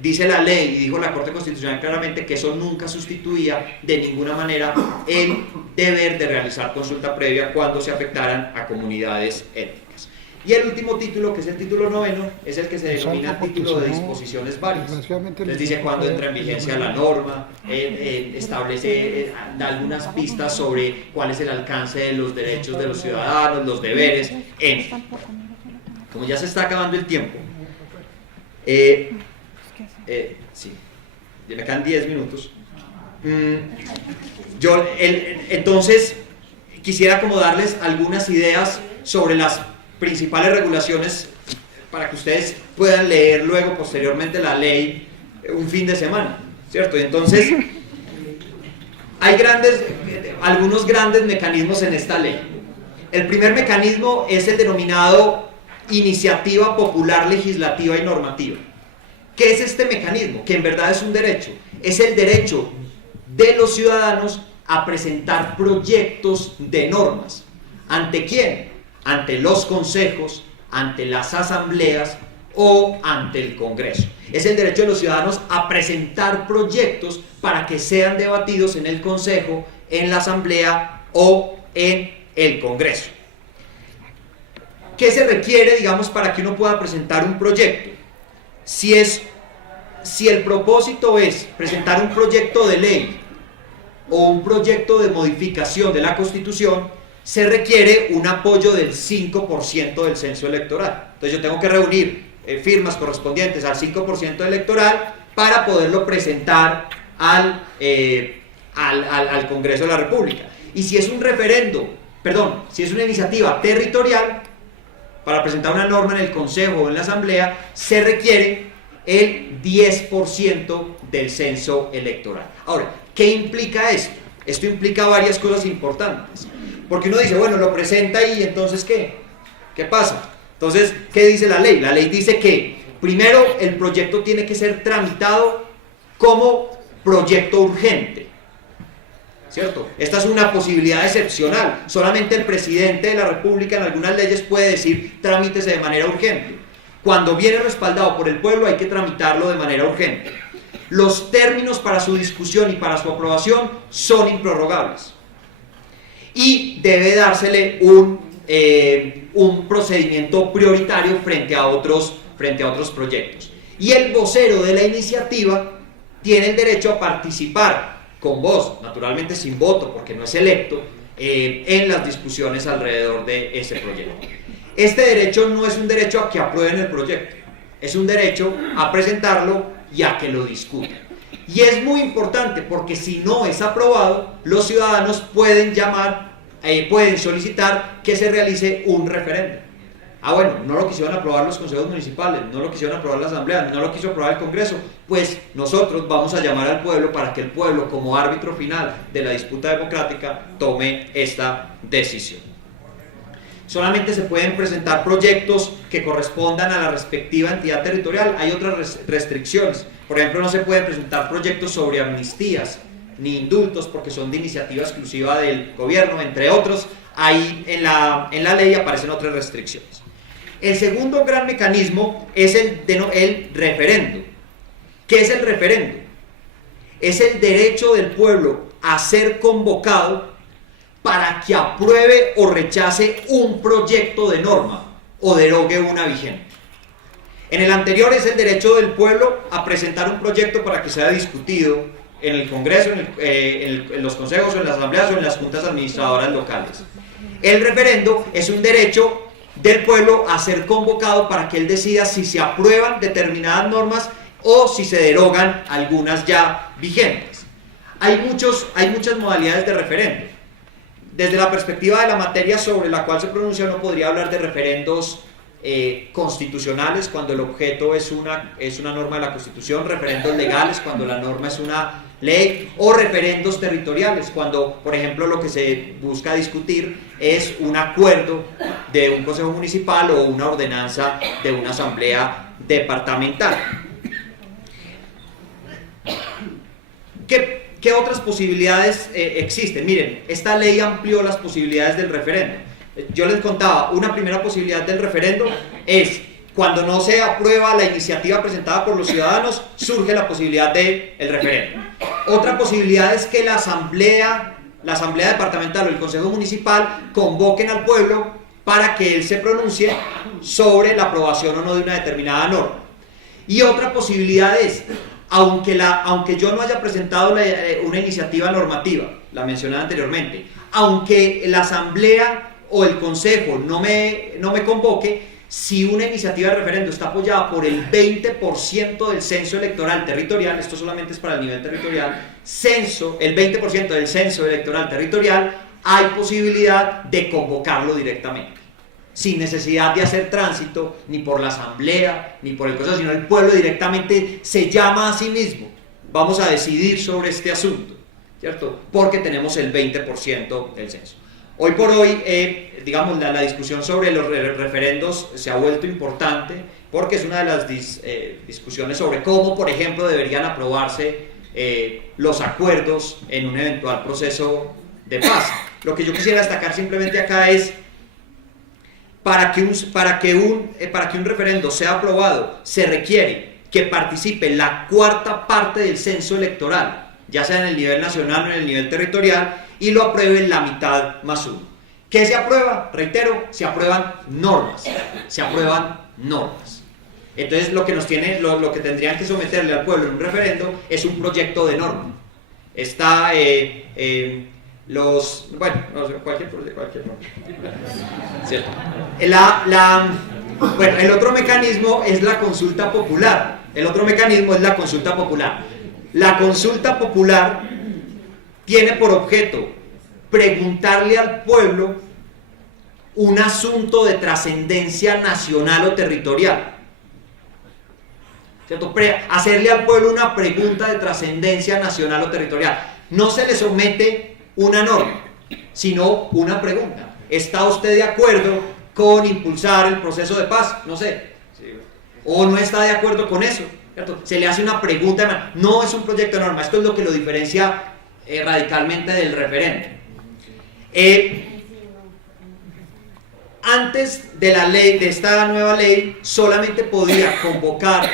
dice la ley y dijo la Corte Constitucional claramente que eso nunca sustituía de ninguna manera el deber de realizar consulta previa cuando se afectaran a comunidades étnicas. Y el último título, que es el título noveno, es el que se denomina título de disposiciones varias. Les dice cuándo entra en vigencia la norma, da algunas pistas sobre cuál es el alcance de los derechos de los ciudadanos, los deberes, en fin. Como ya se está acabando el tiempo, sí, ya me quedan 10 minutos. Entonces, quisiera como darles algunas ideas sobre las principales regulaciones para que ustedes puedan leer luego posteriormente la ley un fin de semana, ¿cierto? Y entonces hay algunos grandes mecanismos en esta ley. El primer mecanismo es el denominado iniciativa popular legislativa y normativa. ¿Qué es este mecanismo? Que en verdad es un derecho. Es el derecho de los ciudadanos a presentar proyectos de normas. ¿Ante quién? Ante los consejos, ante las asambleas o ante el Congreso. Es el derecho de los ciudadanos a presentar proyectos para que sean debatidos en el Consejo, en la Asamblea o en el Congreso. ¿Qué se requiere, digamos, para que uno pueda presentar un proyecto? Si el propósito es presentar un proyecto de ley o un proyecto de modificación de la Constitución, se requiere un apoyo del 5% del censo electoral. Entonces yo tengo que reunir firmas correspondientes al 5% electoral para poderlo presentar al Congreso de la República. Y si es un referendo, perdón, si es una iniciativa territorial, para presentar una norma en el Consejo o en la Asamblea, se requiere el 10% del censo electoral. Ahora, ¿qué implica esto? Esto implica varias cosas importantes. Porque uno dice, bueno, lo presenta y entonces ¿qué? ¿Qué pasa? Entonces, ¿qué dice la ley? La ley dice que, primero, el proyecto tiene que ser tramitado como proyecto urgente, ¿cierto? Esta es una posibilidad excepcional. Solamente el presidente de la República en algunas leyes puede decir tramítese de manera urgente. Cuando viene respaldado por el pueblo hay que tramitarlo de manera urgente. Los términos para su discusión y para su aprobación son improrrogables. Y debe dársele un procedimiento prioritario frente a otros proyectos. Y el vocero de la iniciativa tiene el derecho a participar con voz, naturalmente sin voto porque no es electo, en las discusiones alrededor de ese proyecto. Este derecho no es un derecho a que aprueben el proyecto, es un derecho a presentarlo y a que lo discutan. Y es muy importante porque si no es aprobado, los ciudadanos pueden pueden solicitar que se realice un referéndum. Ah, bueno, no lo quisieron aprobar los consejos municipales, no lo quisieron aprobar la asamblea, no lo quiso aprobar el Congreso, pues nosotros vamos a llamar al pueblo para que el pueblo, como árbitro final de la disputa democrática, tome esta decisión. Solamente se pueden presentar proyectos que correspondan a la respectiva entidad territorial. Hay otras restricciones. Por ejemplo, no se pueden presentar proyectos sobre amnistías ni indultos porque son de iniciativa exclusiva del gobierno, entre otros. Ahí en la ley aparecen otras restricciones. El segundo gran mecanismo es el referendo. ¿Qué es el referendo? Es el derecho del pueblo a ser convocado para que apruebe o rechace un proyecto de norma o derogue una vigente. En el anterior es el derecho del pueblo a presentar un proyecto para que sea discutido en el Congreso, en los consejos o en las asambleas o en las juntas administradoras locales. El referendo es un derecho del pueblo a ser convocado para que él decida si se aprueban determinadas normas o si se derogan algunas ya vigentes. Hay muchas modalidades de referendo. Desde la perspectiva de la materia sobre la cual se pronuncia, uno podría hablar de referendos constitucionales cuando el objeto es una norma de la Constitución, referendos legales cuando la norma es una ley, o referendos territoriales cuando, por ejemplo, lo que se busca discutir es un acuerdo de un consejo municipal o una ordenanza de una asamblea departamental. ¿Qué otras posibilidades existen? Miren, esta ley amplió las posibilidades del referendo. Yo les contaba, una primera posibilidad del referendo es cuando no se aprueba la iniciativa presentada por los ciudadanos, surge la posibilidad del referendo. Otra posibilidad es que la asamblea departamental o el consejo municipal convoquen al pueblo para que él se pronuncie sobre la aprobación o no de una determinada norma. Y otra posibilidad es, aunque yo no haya presentado una iniciativa normativa, la mencioné anteriormente, aunque la asamblea o el consejo no me convoque, si una iniciativa de referendo está apoyada por el 20% del censo electoral territorial, esto solamente es para el nivel territorial, el 20% del censo electoral territorial, hay posibilidad de convocarlo directamente, sin necesidad de hacer tránsito ni por la asamblea ni por el consejo, sino el pueblo directamente se llama a sí mismo. Vamos a decidir sobre este asunto, ¿cierto? Porque tenemos el 20% del censo. Hoy por hoy, digamos, la discusión sobre los referendos se ha vuelto importante porque es una de las discusiones sobre cómo, por ejemplo, deberían aprobarse los acuerdos en un eventual proceso de paz. Lo que yo quisiera destacar simplemente acá es para que un referendo sea aprobado, se requiere que participe la cuarta parte del censo electoral, ya sea en el nivel nacional o en el nivel territorial, y lo apruebe la mitad más uno. ¿Qué se aprueba? Reitero, se aprueban normas. Entonces lo que tendrían que someterle al pueblo en un referendo es un proyecto de norma. Está cualquier norma. ¿Cierto? Bueno, el otro mecanismo es la consulta popular. El otro mecanismo es la consulta popular. La consulta popular tiene por objeto preguntarle al pueblo un asunto de trascendencia nacional o territorial. ¿Cierto? Hacerle al pueblo una pregunta de trascendencia nacional o territorial. No se le somete una norma, sino una pregunta. ¿Está usted de acuerdo con impulsar el proceso de paz? No sé. ¿O no está de acuerdo con eso? ¿Cierto? Se le hace una pregunta. No es un proyecto de norma. Esto es lo que lo diferencia radicalmente del referéndum. Antes de la ley, de esta nueva ley, solamente podía convocar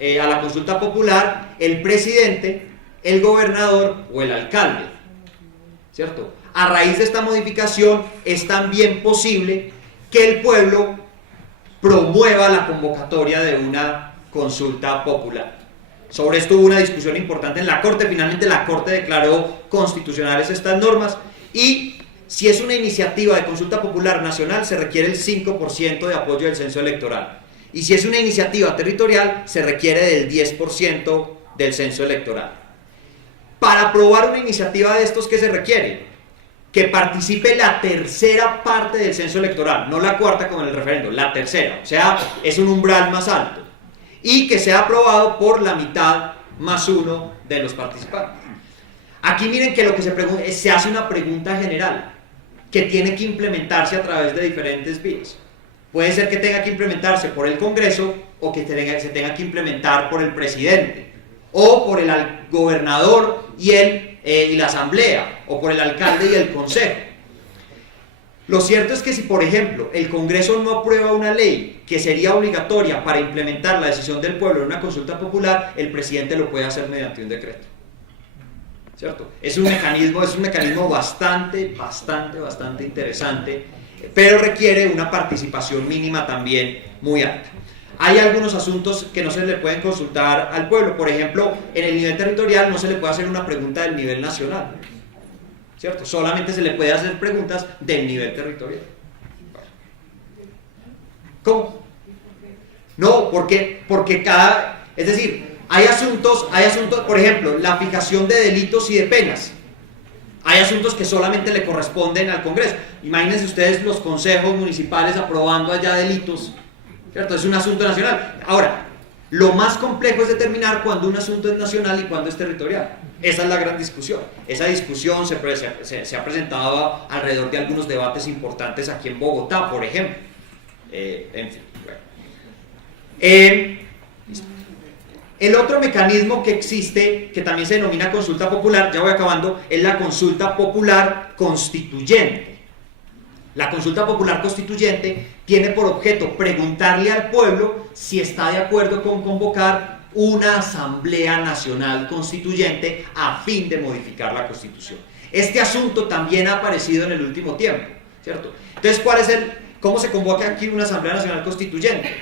a la consulta popular el presidente, el gobernador o el alcalde, ¿cierto? A raíz de esta modificación es también posible que el pueblo promueva la convocatoria de una consulta popular. Sobre esto hubo una discusión importante en la Corte. Finalmente la Corte declaró constitucionales estas normas, y si es una iniciativa de consulta popular nacional se requiere el 5% de apoyo del censo electoral, y si es una iniciativa territorial se requiere del 10% del censo electoral. Para aprobar una iniciativa de estos, ¿qué se requiere? Que participe la tercera parte del censo electoral, no la cuarta como en el referendo, la tercera, o sea, es un umbral más alto, y que sea aprobado por la mitad más uno de los participantes. Aquí miren que lo que se hace una pregunta general que tiene que implementarse a través de diferentes vías. Puede ser que tenga que implementarse por el Congreso, o que se tenga que implementar por el presidente, o por el gobernador y la asamblea, o por el alcalde y el consejo. Lo cierto es que si, por ejemplo, el Congreso no aprueba una ley que sería obligatoria para implementar la decisión del pueblo en una consulta popular, el presidente lo puede hacer mediante un decreto, ¿cierto? Es un mecanismo bastante interesante, pero requiere una participación mínima también muy alta. Hay algunos asuntos que no se le pueden consultar al pueblo. Por ejemplo, en el nivel territorial no se le puede hacer una pregunta del nivel nacional, ¿cierto? Solamente se le puede hacer preguntas del nivel territorial. ¿Cómo? No, porque es decir, hay asuntos, por ejemplo, la fijación de delitos y de penas. Hay asuntos que solamente le corresponden al Congreso. Imagínense ustedes los consejos municipales aprobando allá delitos, ¿cierto? Es un asunto nacional. Ahora, lo más complejo es determinar cuándo un asunto es nacional y cuándo es territorial. Esa es la gran discusión. Esa discusión se ha presentado alrededor de algunos debates importantes aquí en Bogotá, por ejemplo. En fin, bueno. El otro mecanismo que existe, que también se denomina consulta popular, ya voy acabando, es la consulta popular constituyente. La consulta popular constituyente tiene por objeto preguntarle al pueblo si está de acuerdo con convocar una asamblea nacional constituyente a fin de modificar la Constitución. Este asunto también ha aparecido en el último tiempo, ¿cierto? Entonces, ¿cómo se convoca aquí una asamblea nacional constituyente?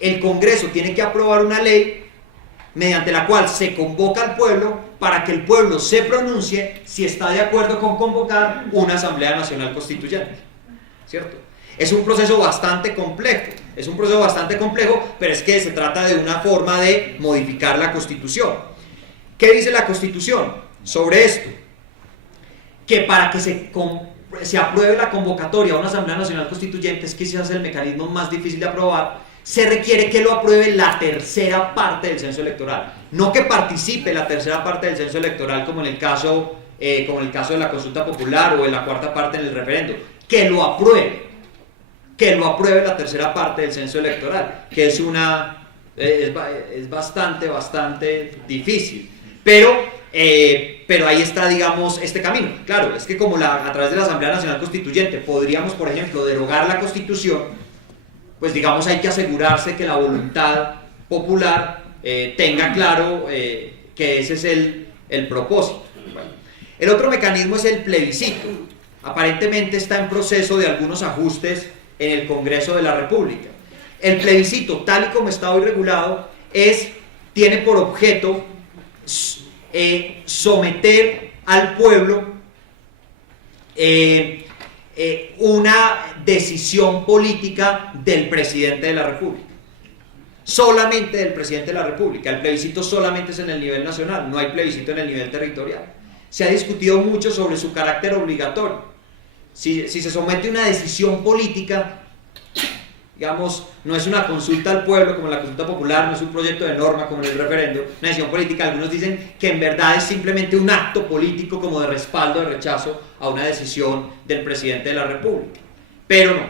El Congreso tiene que aprobar una ley mediante la cual se convoca al pueblo para que el pueblo se pronuncie si está de acuerdo con convocar una asamblea nacional constituyente, ¿cierto? Es un proceso bastante complejo, pero es que se trata de una forma de modificar la Constitución. ¿Qué dice la Constitución sobre esto? Que para que se apruebe la convocatoria a una asamblea nacional constituyente, es que ese es el mecanismo más difícil de aprobar, se requiere que lo apruebe la tercera parte del censo electoral. No que participe la tercera parte del censo electoral como en el caso de la consulta popular o en la cuarta parte en el referendo. Que lo apruebe la tercera parte del censo electoral, que es bastante difícil. Pero ahí está, digamos, este camino. Claro, es que como a través de la Asamblea Nacional Constituyente podríamos, por ejemplo, derogar la Constitución, pues digamos hay que asegurarse que la voluntad popular tenga claro que ese es el propósito. Bueno, el otro mecanismo es el plebiscito. Aparentemente está en proceso de algunos ajustes en el Congreso de la República. El plebiscito, tal y como está hoy regulado, tiene por objeto someter al pueblo decisión política del presidente de la República. Solamente del presidente de la República. El plebiscito solamente es en el nivel nacional, no hay plebiscito en el nivel territorial. Se ha discutido mucho sobre su carácter obligatorio. Si se somete a una decisión política, digamos, no es una consulta al pueblo como la consulta popular, no es un proyecto de norma como en el referendo, una decisión política, algunos dicen que en verdad es simplemente un acto político como de respaldo, de rechazo a una decisión del presidente de la República. Pero no,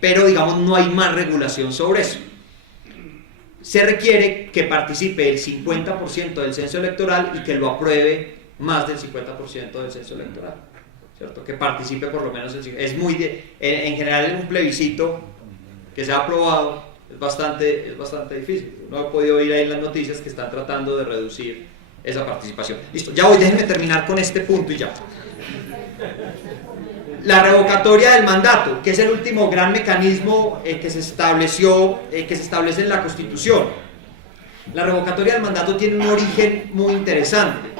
pero digamos no hay más regulación sobre eso. Se requiere que participe el 50% del censo electoral y que lo apruebe más del 50% del censo electoral, ¿cierto? Que participe por lo menos es muy en general en un plebiscito que se ha aprobado es bastante difícil. No he podido oír ahí en las noticias que están tratando de reducir esa participación. Listo, ya voy, déjenme terminar con este punto y ya. La revocatoria del mandato, que es el último gran mecanismo que se establece en la Constitución. La revocatoria del mandato tiene un origen muy interesante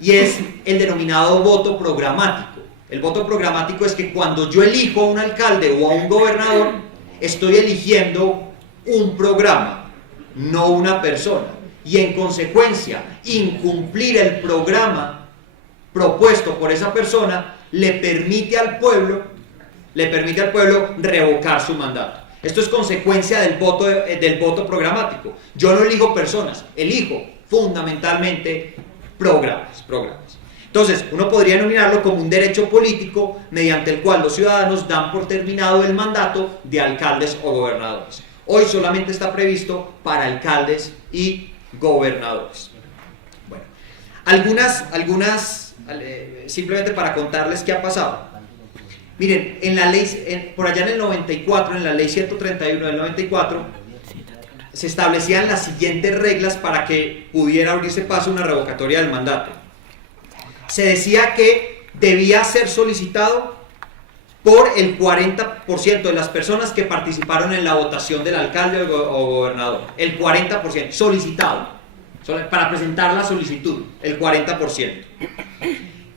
y es el denominado voto programático. El voto programático es que cuando yo elijo a un alcalde o a un gobernador, estoy eligiendo un programa, no una persona, y en consecuencia, incumplir el programa propuesto por esa persona le permite al pueblo revocar su mandato. Esto es consecuencia del voto programático. Yo no elijo personas, elijo fundamentalmente programas. Entonces, uno podría denominarlo como un derecho político mediante el cual los ciudadanos dan por terminado el mandato de alcaldes o gobernadores. Hoy solamente está previsto para alcaldes y gobernadores. Bueno, algunas simplemente para contarles qué ha pasado. Miren, en la ley, por allá en el 94, en la ley 131 del 94, se establecían las siguientes reglas para que pudiera abrirse paso una revocatoria del mandato. Se decía que debía ser solicitado por el 40% de las personas que participaron en la votación del alcalde o gobernador. El 40%, solicitado, para presentar la solicitud, el 40%.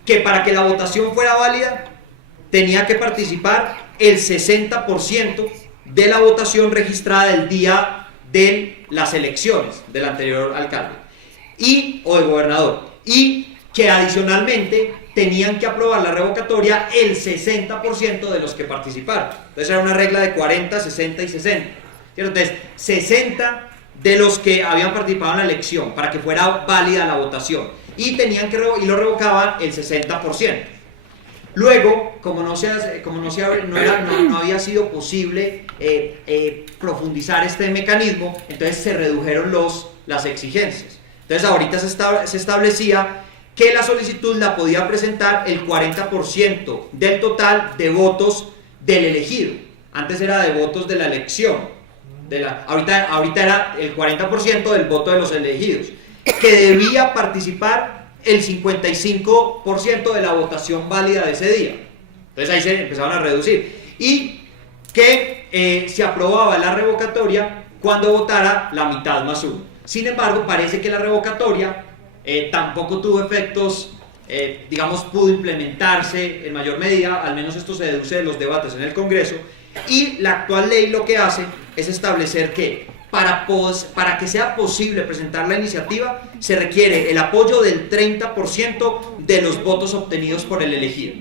Que para que la votación fuera válida, tenía que participar el 60% de la votación registrada el día de las elecciones del anterior alcalde o de gobernador, y que adicionalmente tenían que aprobar la revocatoria el 60% de los que participaron. Entonces era una regla de 40, 60 y 60. Entonces 60 de los que habían participado en la elección para que fuera válida la votación, y lo revocaban el 60%. Luego, como no había sido posible profundizar este mecanismo, entonces se redujeron las exigencias. Entonces ahorita se establecía que la solicitud la podía presentar el 40% del total de votos del elegido. Antes era de votos de la elección. Ahorita era el 40% del voto de los elegidos, que debía participar el 55% de la votación válida de ese día. Entonces ahí se empezaron a reducir. Y que se aprobaba la revocatoria cuando votara la mitad más uno. Sin embargo, parece que la revocatoria tampoco tuvo efectos, pudo implementarse en mayor medida, al menos esto se deduce de los debates en el Congreso, y la actual ley lo que hace es establecer que para que sea posible presentar la iniciativa se requiere el apoyo del 30% de los votos obtenidos por el elegido.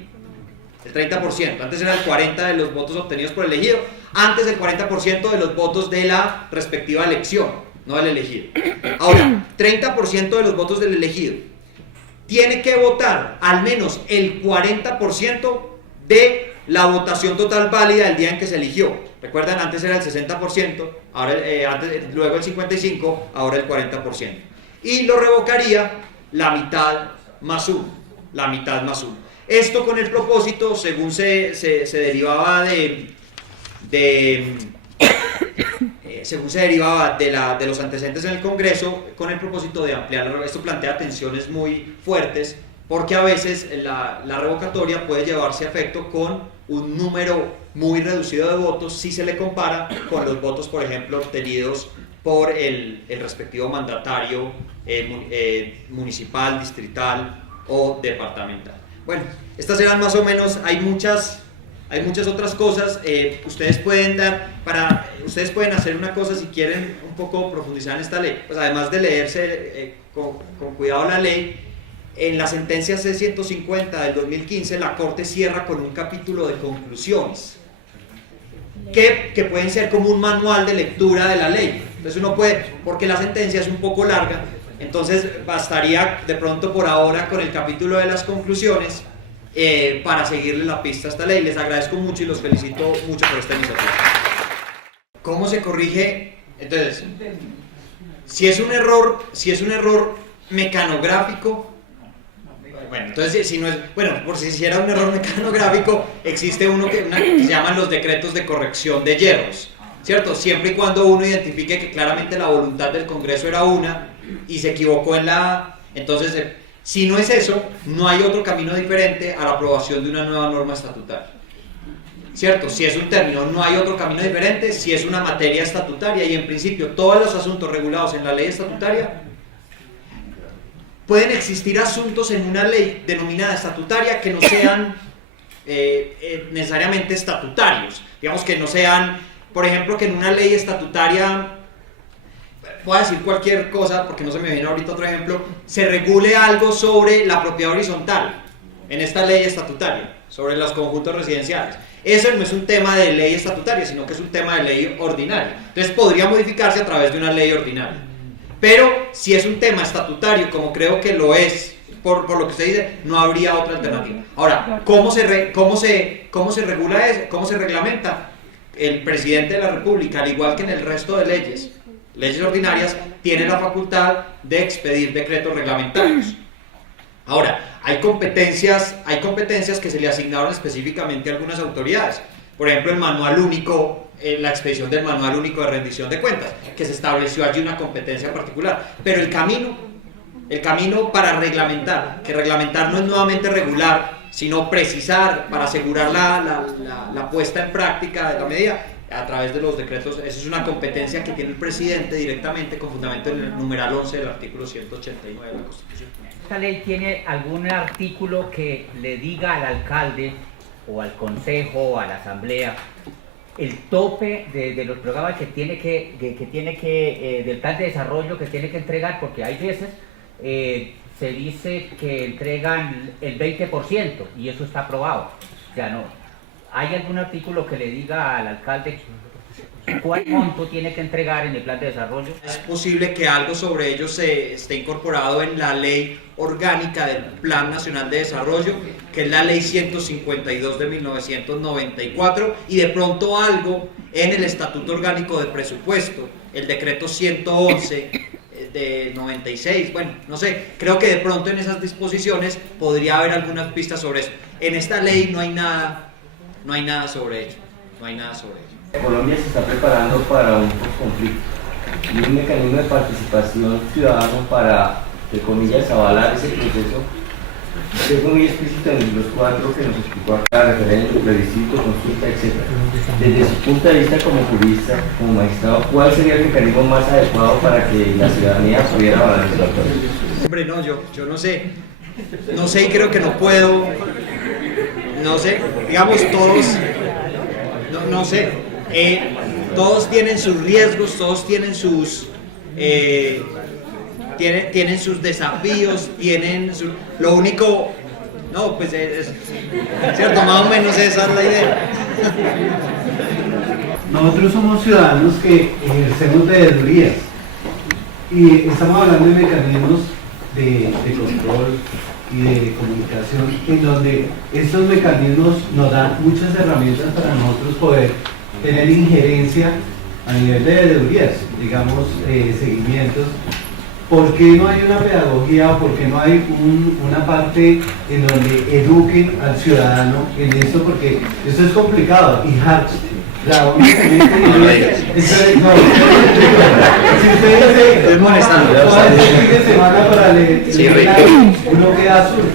El 30%, antes era el 40% de los votos obtenidos por el elegido, antes el 40% de los votos de la respectiva elección, no del elegido. Ahora, 30% de los votos del elegido tiene que votar al menos el 40% de la votación total válida del día en que se eligió. Recuerdan, antes era el 60%, luego el 55%, ahora el 40%. Y lo revocaría la mitad más uno. Esto con el propósito, según se derivaba según se derivaba de los antecedentes en el Congreso, con el propósito de ampliarlo. Esto plantea tensiones muy fuertes, porque a veces la revocatoria puede llevarse a efecto con un número muy reducido de votos si se le compara con los votos, por ejemplo, obtenidos por el respectivo mandatario municipal, distrital o departamental. Bueno, estas eran más o menos, hay muchas hay muchas otras cosas. Ustedes pueden hacer una cosa si quieren un poco profundizar en esta ley, pues además de leerse con cuidado la ley. En la sentencia C-150 del 2015 la Corte cierra con un capítulo de conclusiones que pueden ser como un manual de lectura de la ley. Entonces uno puede, porque la sentencia es un poco larga, entonces bastaría de pronto por ahora con el capítulo de las conclusiones para seguirle la pista a esta ley. Les agradezco mucho y los felicito mucho por esta iniciativa. ¿Cómo se corrige? Entonces, si es un error mecanográfico, bueno, entonces si no es, bueno, por si hiciera un error mecanográfico, existe uno que se llaman los decretos de corrección de yerros, ¿cierto? Siempre y cuando uno identifique que claramente la voluntad del Congreso era una y se equivocó en la... Entonces, si no es eso, no hay otro camino diferente a la aprobación de una nueva norma estatutaria, ¿cierto? Si es un término, no hay otro camino diferente. Si es una materia estatutaria, y en principio todos los asuntos regulados en la ley estatutaria, pueden existir asuntos en una ley denominada estatutaria que no sean necesariamente estatutarios, digamos que no sean, por ejemplo, que en una ley estatutaria, voy a decir cualquier cosa porque no se me viene ahorita otro ejemplo, se regule algo sobre la propiedad horizontal en esta ley estatutaria, sobre los conjuntos residenciales. Eso no es un tema de ley estatutaria, sino que es un tema de ley ordinaria. Entonces podría modificarse a través de una ley ordinaria. Pero si es un tema estatutario, como creo que lo es, por lo que usted dice, no habría otra alternativa. Ahora, ¿cómo se regula eso? ¿Cómo se reglamenta? El presidente de la República, al igual que en el resto de leyes ordinarias, tiene la facultad de expedir decretos reglamentarios. Ahora, hay competencias que se le asignaron específicamente a algunas autoridades. Por ejemplo, el manual único, la expedición del manual único de rendición de cuentas, que se estableció allí una competencia particular. Pero el camino para reglamentar, que reglamentar no es nuevamente regular, sino precisar para asegurar la puesta en práctica de la medida a través de los decretos. Esa es una competencia que tiene el presidente directamente con fundamento en el numeral 11 del artículo 189 de la Constitución. ¿Esta ley tiene algún artículo que le diga al alcalde o al consejo o a la asamblea el tope de los programas que tiene que del plan de desarrollo que tiene que entregar? Porque hay veces se dice que entregan el 20% y eso está aprobado. O sea, no. ¿Hay algún artículo que le diga al alcalde cuál monto tiene que entregar en el plan de desarrollo? Es posible que algo sobre ello esté incorporado en la ley orgánica del Plan Nacional de Desarrollo, que es la ley 152 de 1994, y de pronto algo en el Estatuto Orgánico de Presupuesto, el decreto 111 de 96, bueno, no sé, creo que de pronto en esas disposiciones podría haber algunas pistas sobre eso. En esta ley no hay nada sobre ello, Colombia se está preparando para un conflicto y un mecanismo de participación ciudadana para, de comillas, avalar ese proceso. Es muy explícito en los 4 que nos explicó acá: referéndum, plebiscito, consulta, etc. Desde su punto de vista como jurista, como magistrado, ¿cuál sería el mecanismo más adecuado para que la ciudadanía pudiera avalar ese proceso? Hombre, no, yo no sé y creo que no puedo, no sé, digamos todos, no sé, todos tienen sus riesgos, todos tienen sus tienen sus desafíos, lo único, no, pues es cierto, más o menos esa es la idea. Nosotros somos ciudadanos que ejercemos veedurías y estamos hablando de mecanismos de control y de comunicación, en donde estos mecanismos nos dan muchas herramientas para nosotros poder tener injerencia a nivel de veedurías, digamos, seguimientos. ¿Por qué no hay una pedagogía o por qué no hay una parte en donde eduquen al ciudadano en esto? Porque esto es complicado y hard. La única si ustedes fin de semana para leer, uno queda azul.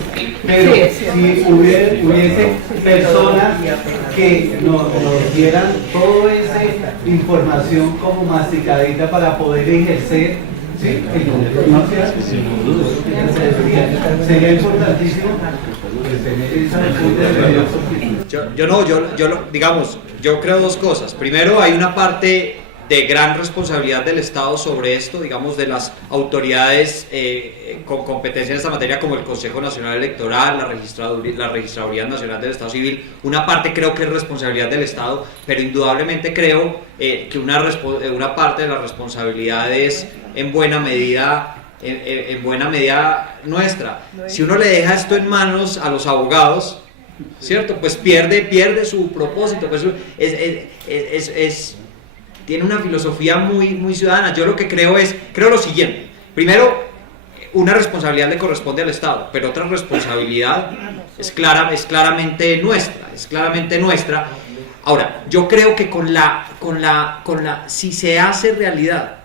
Pero si hubiese personas que nos dieran toda esa información como masticadita para poder ejercer, ¿sí? Sería importantísimo tener esa Digamos, yo creo dos cosas. Primero, hay una parte de gran responsabilidad del Estado sobre esto, digamos, de las autoridades con competencia en esta materia, como el Consejo Nacional Electoral, la Registraduría Nacional del Estado Civil. Una parte creo que es responsabilidad del Estado, pero indudablemente creo que una parte de la responsabilidad es en buena medida nuestra. Si uno le deja esto en manos a los abogados, ¿cierto? Pues pierde su propósito. Pues tiene una filosofía muy ciudadana. Yo lo que creo lo siguiente. Primero, una responsabilidad le corresponde al Estado, pero otra responsabilidad es claramente nuestra. Ahora, yo creo que si se hace realidad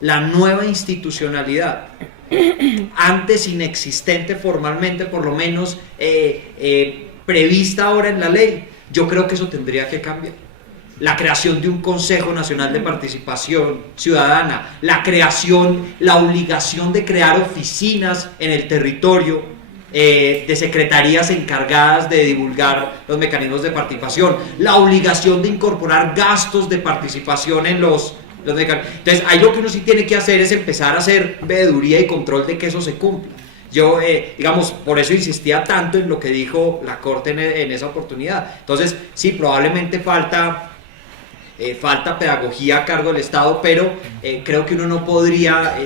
la nueva institucionalidad, antes inexistente formalmente, por lo menos prevista ahora en la ley, yo creo que eso tendría que cambiar. La creación de un Consejo Nacional de Participación Ciudadana, la obligación de crear oficinas en el territorio, de secretarías encargadas de divulgar los mecanismos de participación, la obligación de incorporar gastos de participación en los mecanismos. Entonces, ahí lo que uno sí tiene que hacer es empezar a hacer veeduría y control de que eso se cumpla. Yo, digamos, por eso insistía tanto en lo que dijo la Corte en esa oportunidad. Entonces, sí, probablemente falta pedagogía a cargo del Estado, pero creo que uno no podría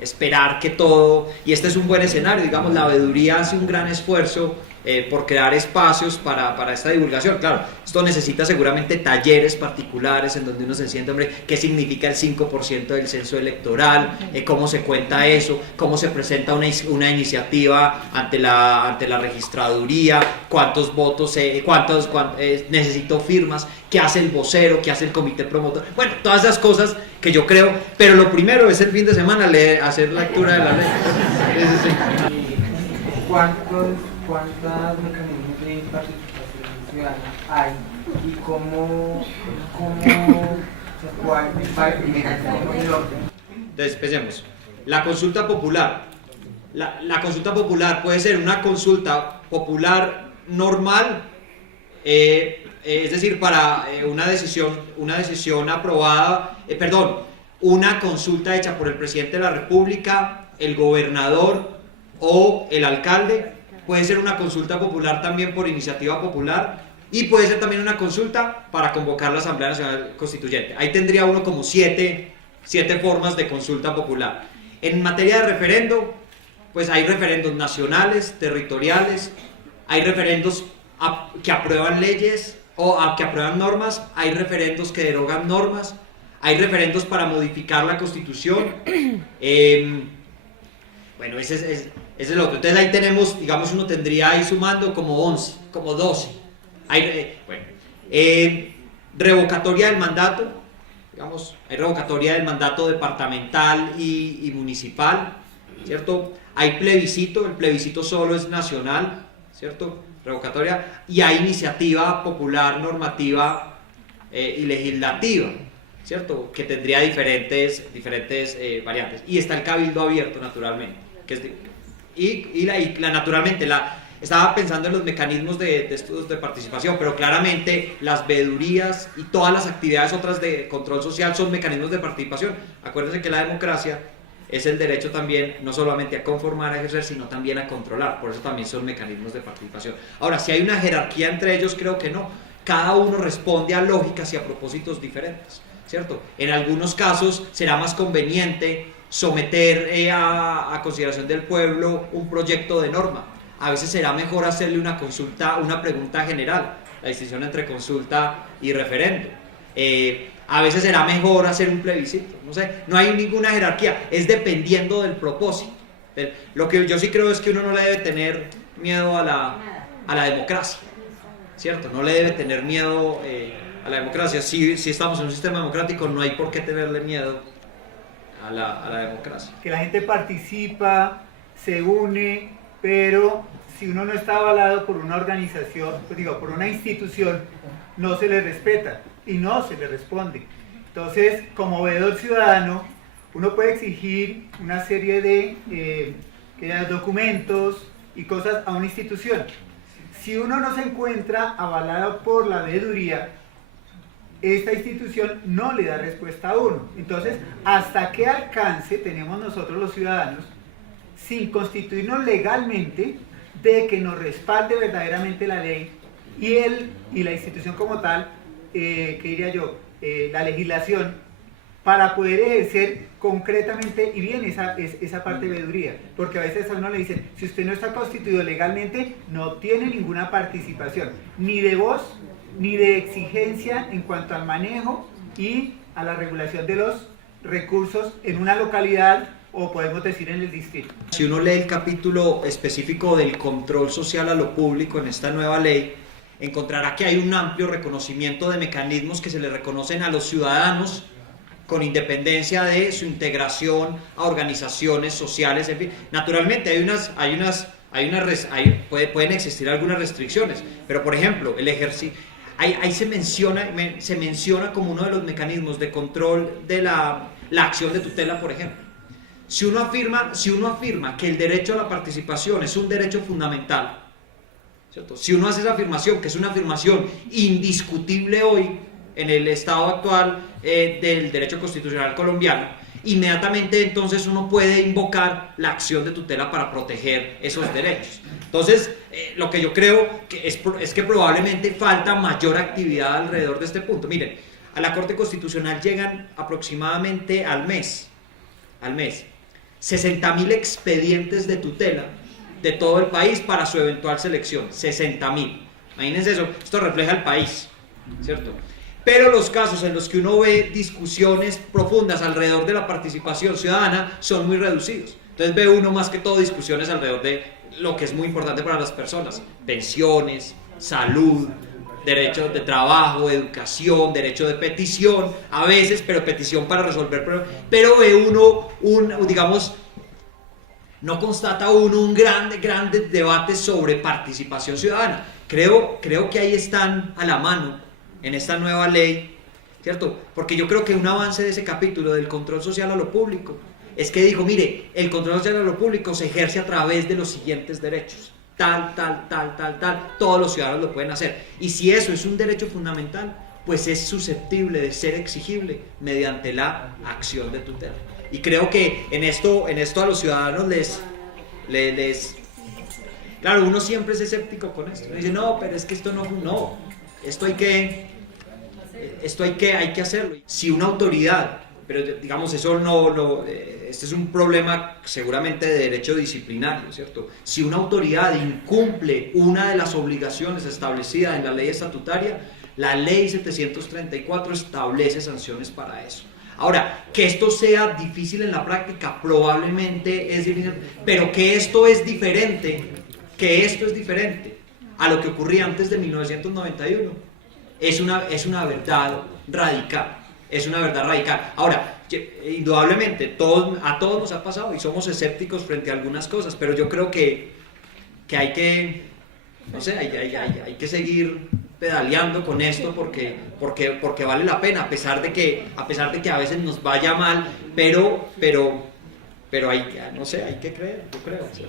esperar que todo, y este es un buen escenario, digamos, la veeduría hace un gran esfuerzo por crear espacios para esta divulgación. Claro, esto necesita seguramente talleres particulares en donde uno se siente, hombre, qué significa el 5% del censo electoral, cómo se cuenta eso, cómo se presenta una iniciativa ante la registraduría, cuántos votos, necesito firmas, qué hace el vocero, qué hace el comité promotor. Bueno, todas esas cosas que yo creo, pero lo primero es el fin de semana hacer lectura de la ley. ¿Cuántos mecanismos de participación ciudadana hay y cómo cuál es el orden? Entonces, empecemos. La consulta popular. La consulta popular puede ser una consulta popular normal, es decir, para una decisión aprobada, una consulta hecha por el presidente de la República, el gobernador o el alcalde. Puede ser una consulta popular también por iniciativa popular, y puede ser también una consulta para convocar la Asamblea Nacional Constituyente. Ahí tendría uno como siete formas de consulta popular. En materia de referendo, pues hay referendos nacionales, territoriales, hay referendos que aprueban leyes o que aprueban normas, hay referendos que derogan normas, hay referendos para modificar la Constitución. Bueno, ese es el otro. Entonces ahí tenemos, digamos, uno tendría ahí sumando como 11, como 12. Revocatoria del mandato, digamos, hay revocatoria del mandato departamental y municipal, ¿cierto? Hay plebiscito, el plebiscito solo es nacional, ¿cierto? Revocatoria, y hay iniciativa popular, normativa y legislativa, ¿cierto? Que tendría diferentes variantes. Y está el cabildo abierto, naturalmente, que es naturalmente, estaba pensando en los mecanismos de estudios de participación, pero claramente las veedurías y todas las actividades otras de control social son mecanismos de participación. Acuérdense que la democracia es el derecho también, no solamente a conformar, a ejercer, sino también a controlar. Por eso también son mecanismos de participación. Ahora, si hay una jerarquía entre ellos, creo que no. Cada uno responde a lógicas y a propósitos diferentes, ¿cierto? En algunos casos será más conveniente someter a consideración del pueblo un proyecto de norma. A veces será mejor hacerle una pregunta general, la distinción entre consulta y referendo. A veces será mejor hacer un plebiscito, no sé, no hay ninguna jerarquía, es dependiendo del propósito. Lo que yo sí creo es que uno no le debe tener miedo a la democracia, ¿cierto? No le debe tener miedo a la democracia. Si estamos en un sistema democrático, no hay por qué tenerle miedo a la democracia. Que la gente participa, se une, pero si uno no está avalado por una organización, por una institución, no se le respeta y no se le responde. Entonces, como veedor ciudadano, uno puede exigir una serie de documentos y cosas a una institución. Si uno no se encuentra avalado por la veeduría, esta institución no le da respuesta a uno. Entonces, ¿hasta qué alcance tenemos nosotros los ciudadanos, sin constituirnos legalmente, de que nos respalde verdaderamente la ley y la institución como tal, que diría yo, la legislación, para poder ejercer concretamente y bien esa parte de veeduría? Porque a veces a uno le dicen, si usted no está constituido legalmente, no tiene ninguna participación, ni de voz, ni de exigencia en cuanto al manejo y a la regulación de los recursos en una localidad, o podemos decir en el distrito. Si uno lee el capítulo específico del control social a lo público en esta nueva ley, encontrará que hay un amplio reconocimiento de mecanismos que se le reconocen a los ciudadanos con independencia de su integración a organizaciones sociales, en fin. Naturalmente pueden existir algunas restricciones, pero por ejemplo, el ejercicio, ahí se menciona como uno de los mecanismos de control de la acción de tutela, por ejemplo. Si uno afirma que el derecho a la participación es un derecho fundamental, ¿cierto? Si uno hace esa afirmación, que es una afirmación indiscutible hoy en el estado actual del derecho constitucional colombiano, inmediatamente entonces uno puede invocar la acción de tutela para proteger esos derechos. Entonces, lo que yo creo es que probablemente falta mayor actividad alrededor de este punto. Miren, a la Corte Constitucional llegan aproximadamente al mes 60.000 expedientes de tutela de todo el país para su eventual selección. 60.000. Imagínense eso, esto refleja el país, ¿cierto? Pero los casos en los que uno ve discusiones profundas alrededor de la participación ciudadana son muy reducidos. Entonces ve uno más que todo discusiones alrededor de lo que es muy importante para las personas: pensiones, salud, derecho de trabajo, educación, derecho de petición, a veces, pero petición para resolver problemas. Pero ve uno, digamos, no constata uno un grande debate sobre participación ciudadana. Creo que ahí están a la mano en esta nueva ley, ¿cierto? Porque yo creo que un avance de ese capítulo del control social a lo público es que dijo, mire, el control social a lo público se ejerce a través de los siguientes derechos. Tal, todos los ciudadanos lo pueden hacer. Y si eso es un derecho fundamental, pues es susceptible de ser exigible mediante la acción de tutela. Y creo que en esto a los ciudadanos les claro, uno siempre es escéptico con esto. Uno dice, no, pero es que esto no, esto hay que hacerlo. Si una autoridad, pero digamos eso este es un problema seguramente de derecho disciplinario, ¿cierto? Si una autoridad incumple una de las obligaciones establecidas en la ley estatutaria, la ley 734 establece sanciones para eso. Ahora, que esto sea difícil en la práctica, probablemente es difícil, pero que esto es diferente a lo que ocurría antes de 1991, es una verdad radical. Es una verdad radical. Ahora, indudablemente, a todos nos ha pasado y somos escépticos frente a algunas cosas, pero yo creo que hay que, no sé, hay que seguir pedaleando con esto porque vale la pena, a pesar de que a veces nos vaya mal, pero hay que creer, yo creo. ¿Sí?